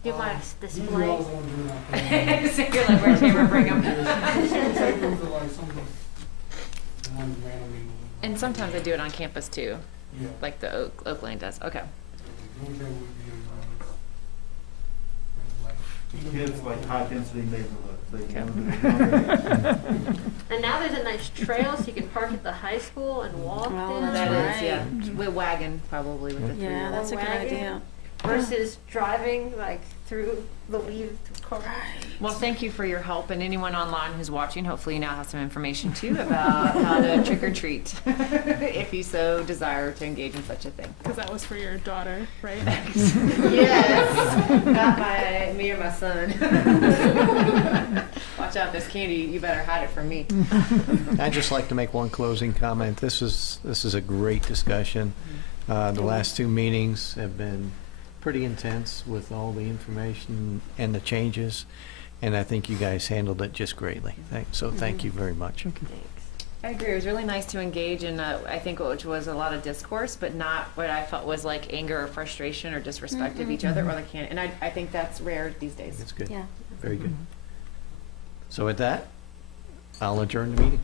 Get my Usually display. I was on doing that. So you're like, where's Taylor, bring them? Some take them to like some of the ones randomly. And sometimes they do it on campus too, Yeah. like the Oak Lane does. Okay. Georgia would be like. Kids like high density neighborhoods, they Okay. want to. And now there's a nice trail so you can park at the high school and walk Oh, there. that's That is, yeah. right. With wagon, probably with the Yeah, three-wheel. that's a good Wagon. idea. Versus driving like through the weave car. Well, thank you for your help, and anyone online who's watching, hopefully you now have some information too about how to trick or treat, if you so desire to engage in such a thing. Because that was for your daughter, right? Yes, not me or my son. Watch out, this candy, you better hide it from me. I'd just like to make one closing comment. This is a great discussion. The last two meetings have been pretty intense with all the information and the changes, and I think you guys handled it just greatly. So thank you very much. I agree. It was really nice to engage in, I think, which was a lot of discourse, but not what I felt was like anger or frustration or disrespect of each other or the can. And I think that's rare these days. It's good. Yeah. Very good. So with that, I'll adjourn the meeting.